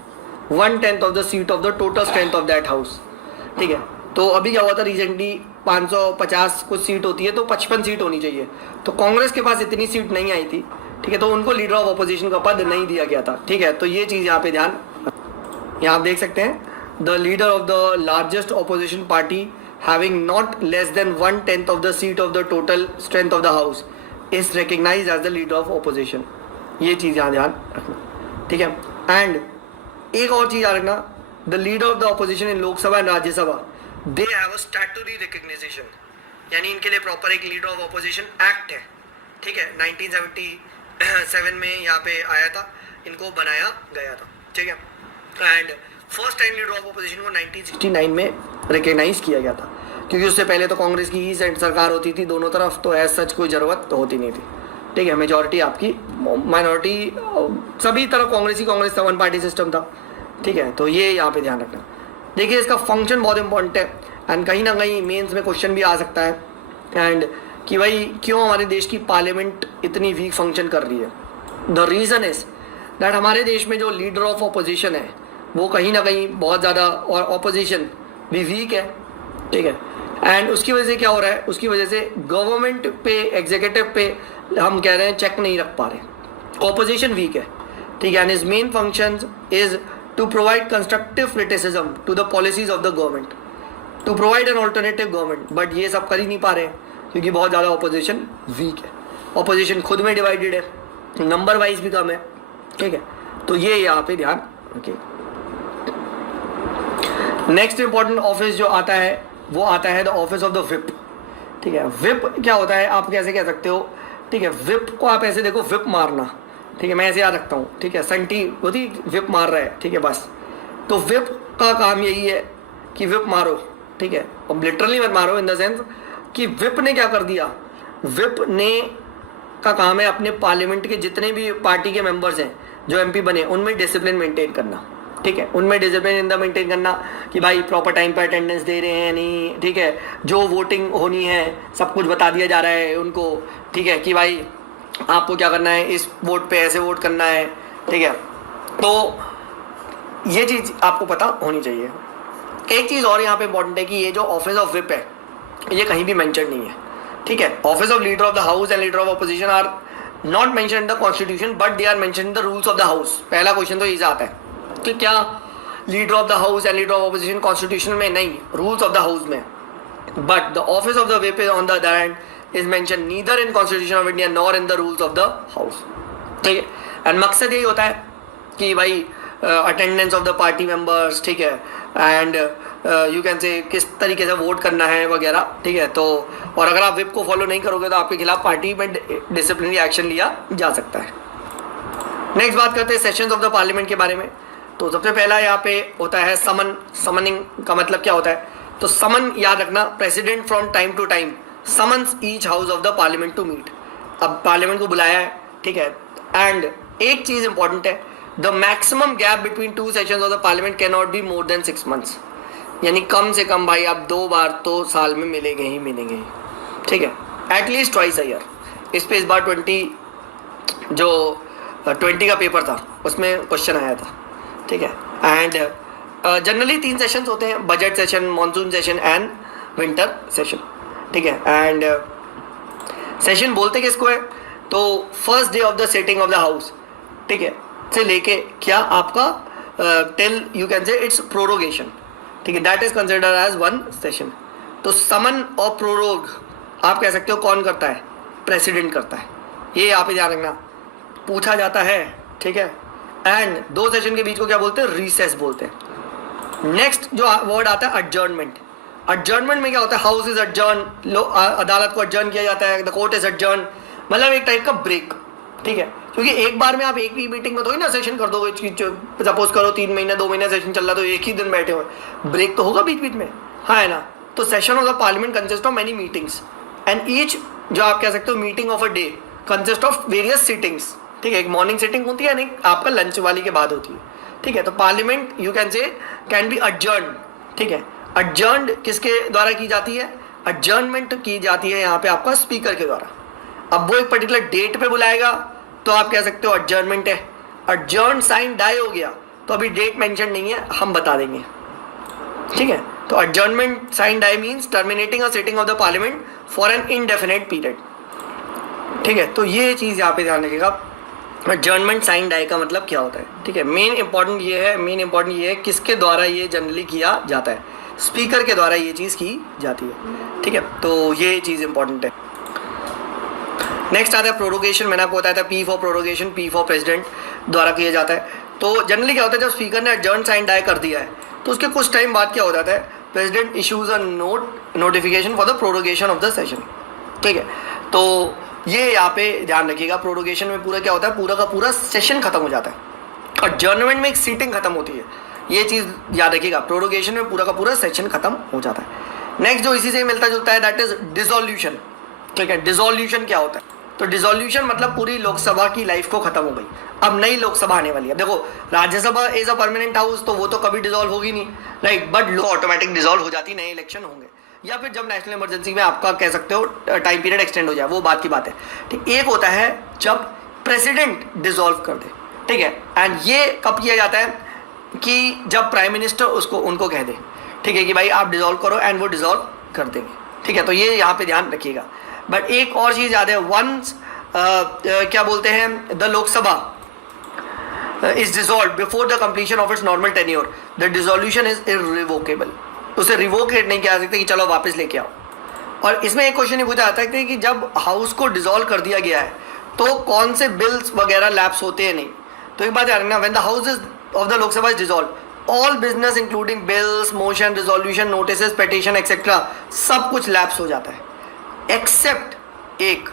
1/10 of the seat of the total strength of that house, ठीक है। तो अभी क्या हुआ था रिसेंटली, 550 कुछ सीट होती है तो 55 सीट होनी चाहिए, तो कांग्रेस के पास इतनी सीट नहीं आई थी, ठीक है, तो उनको लीडर ऑफ अपोजिशन का पद नहीं दिया गया था, ठीक है। तो ये चीज़ यहाँ पे ध्यान, यहाँ आप देख सकते हैं, the leader of the largest opposition party having not less than 1/10 of the seat of the total strength of the house is recognise as the leader of opposition. ये चीज़ यहाँ ध्यान रखना, ठीक है। एंड एक और चीज़ याद रखना, the leader of the opposition in Lok Sabha and Rajya Sabha they have a statutory recognition, यानी इनके लिए प्रॉपर एक लीडर ऑफ ऑपोजिशन एक्ट है, ठीक है। 1977 में यहाँ पे आया था, इनको बनाया गया था, ठीक है। And first time leader of opposition को 1969 में रिकग्नाइज किया गया था, क्योंकि उससे पहले तो कांग्रेस की ही सरकार होती थी दोनों तरफ, तो एज सच कोई ज़रूरत तो होती नहीं थी, ठीक है। मेजॉरिटी आपकी, माइनॉरिटी सभी तरफ कांग्रेस था, वन पार्टी सिस्टम था, ठीक है। तो ये यहाँ पे ध्यान रखना। देखिए इसका फंक्शन बहुत इंपॉर्टेंट है, एंड कहीं ना कहीं मेंस में क्वेश्चन भी आ सकता है, एंड कि भाई क्यों हमारे देश की पार्लियामेंट इतनी वीक फंक्शन कर रही है। द रीज़न इज दैट हमारे देश में जो लीडर ऑफ अपोजिशन है वो कहीं ना कहीं बहुत ज़्यादा, और अपोजिशन भी वीक है, ठीक है। एंड उसकी वजह से क्या हो रहा है, उसकी वजह से गवर्नमेंट पे, एग्जीक्यूटिव पे हम कह रहे हैं चेक नहीं रख पा रहे, ऑपोजिशन वीक है, ठीक है। And his main function is to provide constructive criticism to the policies of the government, to provide an alternative government, but ये सब कर ही नहीं पा रहे हैं क्योंकि बहुत ज़्यादा ऑपोजिशन वीक है, ऑपोजिशन खुद में डिवाइडेड है, नंबर वाइज भी कम है, ठीक है। तो ये यहाँ पे ध्यान रखिए। नेक्स्ट इंपॉर्टेंट ऑफिस जो आता है वो आता है the office of the whip, ठीक है। विप क्या होता है आप कैसे कह सकते हो, ठीक है। विप को आप ऐसे देखो, विप मारना, ठीक है, मैं ऐसे याद रखता हूँ, ठीक है। संटी होती विप मार रहा है, ठीक है, बस। तो विप का काम यही है कि विप मारो, ठीक है। अब लिटरली मत मारो, इन द सेंस कि विप ने क्या कर दिया, विप ने का काम है अपने पार्लियामेंट के जितने भी पार्टी के मेंबर्स हैं जो एमपी बने उनमें डिसिप्लिन मेंटेन करना, ठीक है। उनमें डिसिप्लिन इन द मेंटेन करना कि भाई प्रॉपर टाइम पर अटेंडेंस दे रहे हैं नहीं, ठीक है। जो वोटिंग होनी है सब कुछ बता दिया जा रहा है उनको, ठीक है, कि भाई आपको क्या करना है, इस वोट पे ऐसे वोट करना है, ठीक है। तो ये चीज़ आपको पता होनी चाहिए। एक चीज़ और यहाँ पे इंपॉर्टेंट है कि ये जो ऑफिस ऑफ विप है ये कहीं भी मेंशन नहीं है, ठीक है। Office of leader of the house and leader of opposition are not mention in the constitution but they are mention in the rules of the house. पहला क्वेश्चन तो ये आता है कि क्या leader of the house and leader of opposition constitution में? नहीं, rules of the house में। But the office of the whip on the other hand is mention neither in constitution of India nor in the rules of the house, ठीक है। And मकसद यही होता है कि भाई attendance of the party members, ठीक है, एंड यू कैन से किस तरीके से वोट करना है वगैरह, ठीक है। तो और अगर आप विप को फॉलो नहीं करोगे तो आपके खिलाफ पार्टी में डिसिप्लिनरी एक्शन लिया जा सकता है। नेक्स्ट बात करते हैं सेशंस ऑफ द पार्लियामेंट के बारे में। तो सबसे पहला यहाँ पे होता है समन। समनिंग का मतलब क्या होता है? तो समन याद रखना, president from time to time summons each house of the parliament to meet. अब पार्लियामेंट को बुलाया है, ठीक है। एंड एक चीज इंपॉर्टेंट है, the maximum gap between two sessions of the parliament can not be more than 6 months। यानी कम से कम भाई आप 2 बार तो साल में मिलेंगे ही मिलेंगे ही, ठीक है, एटलीस्ट ट्वाइस अ ईयर। इस पे इस बार 20 का पेपर था उसमें क्वेश्चन आया था, ठीक है। एंड जनरली 3 सेशंस होते हैं, budget session, monsoon session and winter session, ठीक है। एंड सेशन बोलते किसको है? तो first day of the sitting of the house, ठीक है, से लेके क्या आपका till you can say it's prorogation, ठीक है, that is considered as 1 session. तो समन और प्रोरोग आप कह सकते हो कौन करता है? प्रेसिडेंट करता है। ये यहाँ पे ध्यान रखना, पूछा जाता है, ठीक है। एंड 2 सेशन के बीच को क्या बोलते हैं? रिसेस बोलते हैं। नेक्स्ट जो वर्ड आता है अडजर्नमेंट। अडजर्नमेंट में क्या होता है? हाउस इज अडजर्न, अदालत को अडजर्न किया जाता है, द कोर्ट इज अडजर्न, मतलब एक टाइप का ब्रेक, ठीक है। क्योंकि एक बार में आप एक ही मीटिंग में थोड़ी ना सेशन कर दोगे। सपोज करो 3 महीने 2 महीने सेशन चल रहा तो एक ही दिन बैठे हुए, ब्रेक तो होगा बीच बीच में, हाँ है ना। तो session of the parliament consist of many meetings and each, जो आप कह सकते हो meeting of a day consist of various sittings, ठीक है। एक मॉर्निंग सिटिंग होती है, एक आपका लंच वाली के बाद होती है, ठीक है। तो parliament you can say can be adjourn, ठीक है। अडजर्न किसके द्वारा की जाती है? अडजर्नमेंट की जाती है यहाँ पे आपका स्पीकर के द्वारा। अब वो एक पर्टिकुलर डेट पे बुलाएगा तो आप कह सकते हो अडजर्नमेंट है। अडजर्न साइन डाई हो गया तो अभी डेट मेंशन नहीं है, हम बता देंगे, ठीक है। तो adjournment sine die means terminating a sitting of the parliament for an indefinite period, ठीक है। तो ये चीज़ यहाँ पे ध्यान रखिएगा, अडजर्नमेंट साइन डाई का मतलब क्या होता है, ठीक है। मेन इंपॉर्टेंट ये है किसके द्वारा ये जनरली किया जाता है? स्पीकर के द्वारा ये चीज़ की जाती है, ठीक है। तो ये चीज़ इंपॉर्टेंट है। नेक्स्ट आता है प्रोरोगेशन। मैंने आपको बताया था P for prorogation, P for president द्वारा किया जाता है। तो जनरली क्या होता है, जब स्पीकर ने अडजर्न साइन डाई कर दिया है तो उसके कुछ टाइम बाद क्या हो जाता है? President issues a notification for the prorogation of the session, ठीक है। तो ये यहाँ पे ध्यान रखिएगा, प्रोरोगेशन में पूरा क्या होता है? पूरा का पूरा सेशन खत्म हो जाता है। अडजर्नमेंट में एक सीटिंग खत्म होती है, ये चीज़ याद रखिएगा। प्रोरोगेशन में पूरा का पूरा सेशन खत्म हो जाता है। नेक्स्ट जो इसी से मिलता जुलता है दैट इज डिसोल्यूशन, ठीक है। डिसोल्यूशन क्या होता है? तो डिसोल्यूशन मतलब पूरी लोकसभा की लाइफ को खत्म हो गई, अब नई लोकसभा आने वाली है। देखो Rajya Sabha is a permanent house, तो वो तो कभी डिसॉल्व होगी नहीं, राइट, बट ऑटोमेटिक डिसॉल्व हो जाती, नए इलेक्शन होंगे, या फिर जब नेशनल इमरजेंसी में आपका कह सकते हो टाइम पीरियड एक्सटेंड हो जाए, वो बात की बात है, ठीक। एक होता है जब प्रेसिडेंट डिसॉल्व कर दे, ठीक है। एंड ये कब किया जाता है? कि जब प्राइम मिनिस्टर उनको कह दे, ठीक है, कि भाई आप डिसॉल्व करो, एंड वो डिसॉल्व कर देंगे, ठीक है। तो ये यहाँ पे ध्यान रखिएगा। बट एक और चीज़ याद है, वंस क्या बोलते हैं, the Lok Sabha is dissolve before the completion of its normal tenure, the dissolution is irrevocable. उसे रिवोकेट नहीं किया जा सकता कि चलो वापस लेके आओ। और इसमें एक क्वेश्चन ये पूछा जाता है कि जब हाउस को डिसॉल्व कर दिया गया है तो कौन से बिल्स वगैरह लैप्स होते हैं नहीं। तो एक बात याद रखना, when the house is of the Lok Sabha is dissolve, all business including bills, motion, resolution, notice, petition etcetera सब कुछ लैप्स हो जाता है, एक्सेप्ट एक,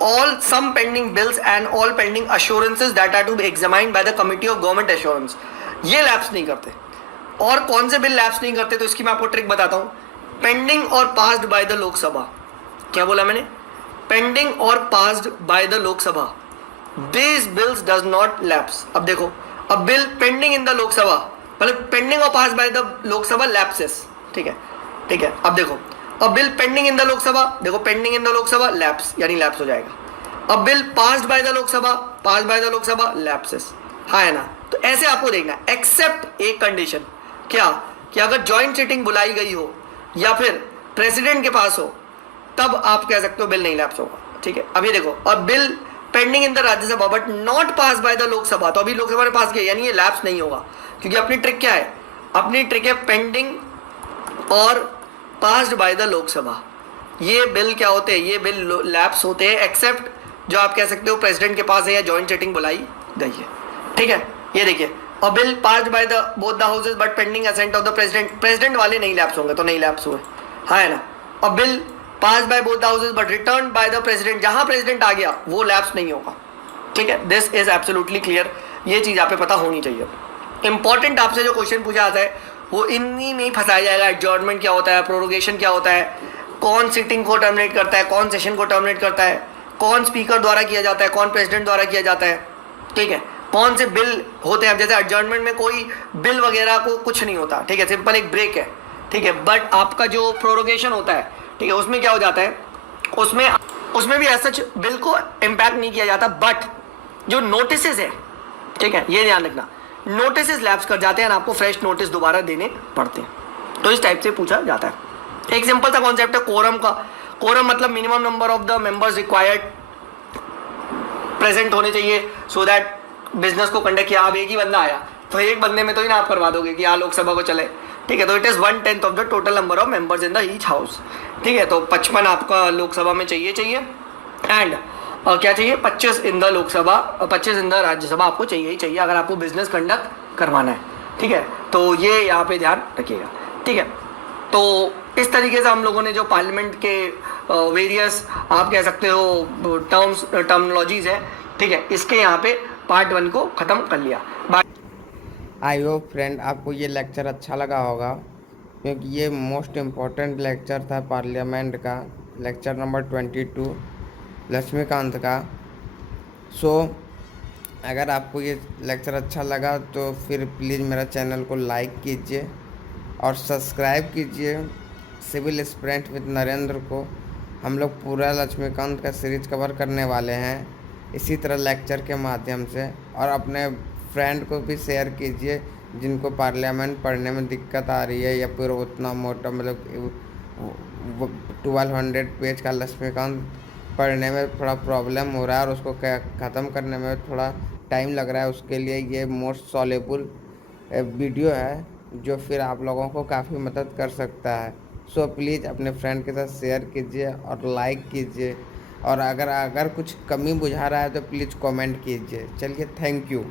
all some pending bills and all pending assurances that are to be examined by the committee of government assurance, ये lapse नहीं करते। और कौन से बिल लैप्स नहीं करते? तो इसकी मैं आपको ट्रिक बताता हूँ। पेंडिंग और पास्ड बाय द लोकसभा, क्या बोला मैंने? पेंडिंग और passed by the Lok Sabha, this bills does not lapse. अब देखो, अब bill pending in the Lok Sabha मतलब पेंडिंग और passed by the Lok Sabha lapses, ठीक है, ठीक है। अब देखो, अब bill pending in the Lok Sabha, देखो pending in the Lok Sabha lapse, यानी लैप्स हो जाएगा। अब bill passed by the Lok Sabha, passed by the Lok Sabha lapses, हाँ है ना। तो ऐसे आपको देखना, एक्सेप्ट एक कंडीशन, क्या कि अगर जॉइंट सिटिंग बुलाई गई हो या फिर प्रेसिडेंट के पास हो, तब आप कह सकते हो बिल नहीं लैप्स होगा, ठीक है। अभी देखो, और bill pending in the Rajya Sabha but not pass bye the Lok Sabha, तो अभी लोकसभा ने पास किया, यानी ये लैप्स नहीं होगा। क्योंकि अपनी ट्रिक क्या है? अपनी ट्रिक है पेंडिंग और पास्ड बाय द लोकसभा, ये बिल क्या होते हैं? ये बिल लैप्स होते हैं, एक्सेप्ट जो आप कह सकते हो प्रेसिडेंट के पास है या जॉइंट सिटिंग बुलाई गई है, ठीक है। ये देखिए, और bill passed by the both the houses but pending assent of the president, president वाले नहीं लैप्स होंगे, तो नहीं लैप्स हुए, हाँ है ना। और bill passed by both the houses but return bye the president, जहां प्रेसिडेंट आ गया वो लैप्स नहीं होगा, ठीक है। दिस इज एब्सोल्युटली क्लियर, ये चीज आप पे पता होनी चाहिए। इंपॉर्टेंट आपसे जो क्वेश्चन पूछा जाता है वो इन्हीं में ही फंसाया जाएगा। एडजॉर्नमेंट क्या होता है, प्रोरोगेशन क्या होता है, कौन सिटिंग को टर्मिनेट करता है, कौन सेशन को टर्मिनेट करता है, कौन स्पीकर द्वारा किया जाता है, कौन प्रेसिडेंट द्वारा किया जाता है, ठीक है, कौन से बिल होते हैं। जैसे एडजॉर्नमेंट में कोई बिल वगैरह को कुछ नहीं होता, ठीक है, सिंपल एक ब्रेक है, ठीक है। बट आपका जो प्रोरोगेशन होता है, ठीक है, उसमें क्या हो जाता है, उसमें भी ऐसा बिल को इम्पैक्ट नहीं किया जाता, बट जो नोटिसेस है, ठीक है, ये ध्यान रखना, नोटिसेस लैप्स कर जाते हैं, आपको फ्रेश नोटिस दोबारा देने पड़ते हैं। तो इस टाइप से पूछा जाता है। एक सिंपल सा कॉन्सेप्ट है कोरम का। कोरम मतलब minimum number of the members required present होने चाहिए सो दैट बिजनेस को कंडक्ट किया। अब एक ही बंदा आया तो एक बंदे में तो ही ना आप करवा दोगे कि यहाँ लोकसभा को चले, ठीक है। तो it is 1/10 of the total number of members in the each house, ठीक है। तो 55 आपका लोकसभा में चाहिए एंड क्या चाहिए, 25 इन the Lok Sabha, 25 in the Rajya Sabha आपको चाहिए ही चाहिए अगर आपको बिजनेस कंडक्ट करवाना है, ठीक है। तो ये यहाँ पे ध्यान रखिएगा, ठीक है। तो इस तरीके से हम लोगों ने जो पार्लियामेंट के वेरियस आप कह सकते हो टर्मिनोलॉजीज है, ठीक है, इसके यहाँ पे पार्ट 1 को ख़त्म कर लिया। आई होप फ्रेंड आपको ये लेक्चर अच्छा लगा होगा, क्योंकि ये मोस्ट इम्पॉर्टेंट लेक्चर था पार्लियामेंट का, लेक्चर नंबर 22 लक्ष्मीकांत का। सो अगर आपको ये लेक्चर अच्छा लगा तो फिर प्लीज़ मेरा चैनल को लाइक कीजिए और सब्सक्राइब कीजिए सिविल एस्पिरेंट विद नरेंद्र को। हम लोग पूरा लक्ष्मीकांत का सीरीज कवर करने वाले हैं इसी तरह लेक्चर के माध्यम से। और अपने फ्रेंड को भी शेयर कीजिए जिनको पार्लियामेंट पढ़ने में दिक्कत आ रही है या फिर उतना मोटा मतलब 1200 पेज का लक्ष्मीकांत पढ़ने में थोड़ा प्रॉब्लम हो रहा है और उसको ख़त्म करने में थोड़ा टाइम लग रहा है। उसके लिए ये मोस्ट सॉलेबल वीडियो है जो फिर आप लोगों को काफ़ी मदद कर सकता है। सो प्लीज़ अपने फ्रेंड के साथ शेयर कीजिए और लाइक कीजिए, और अगर कुछ कमी बुझा रहा है तो प्लीज़ कमेंट कीजिए। चलिए, थैंक यू।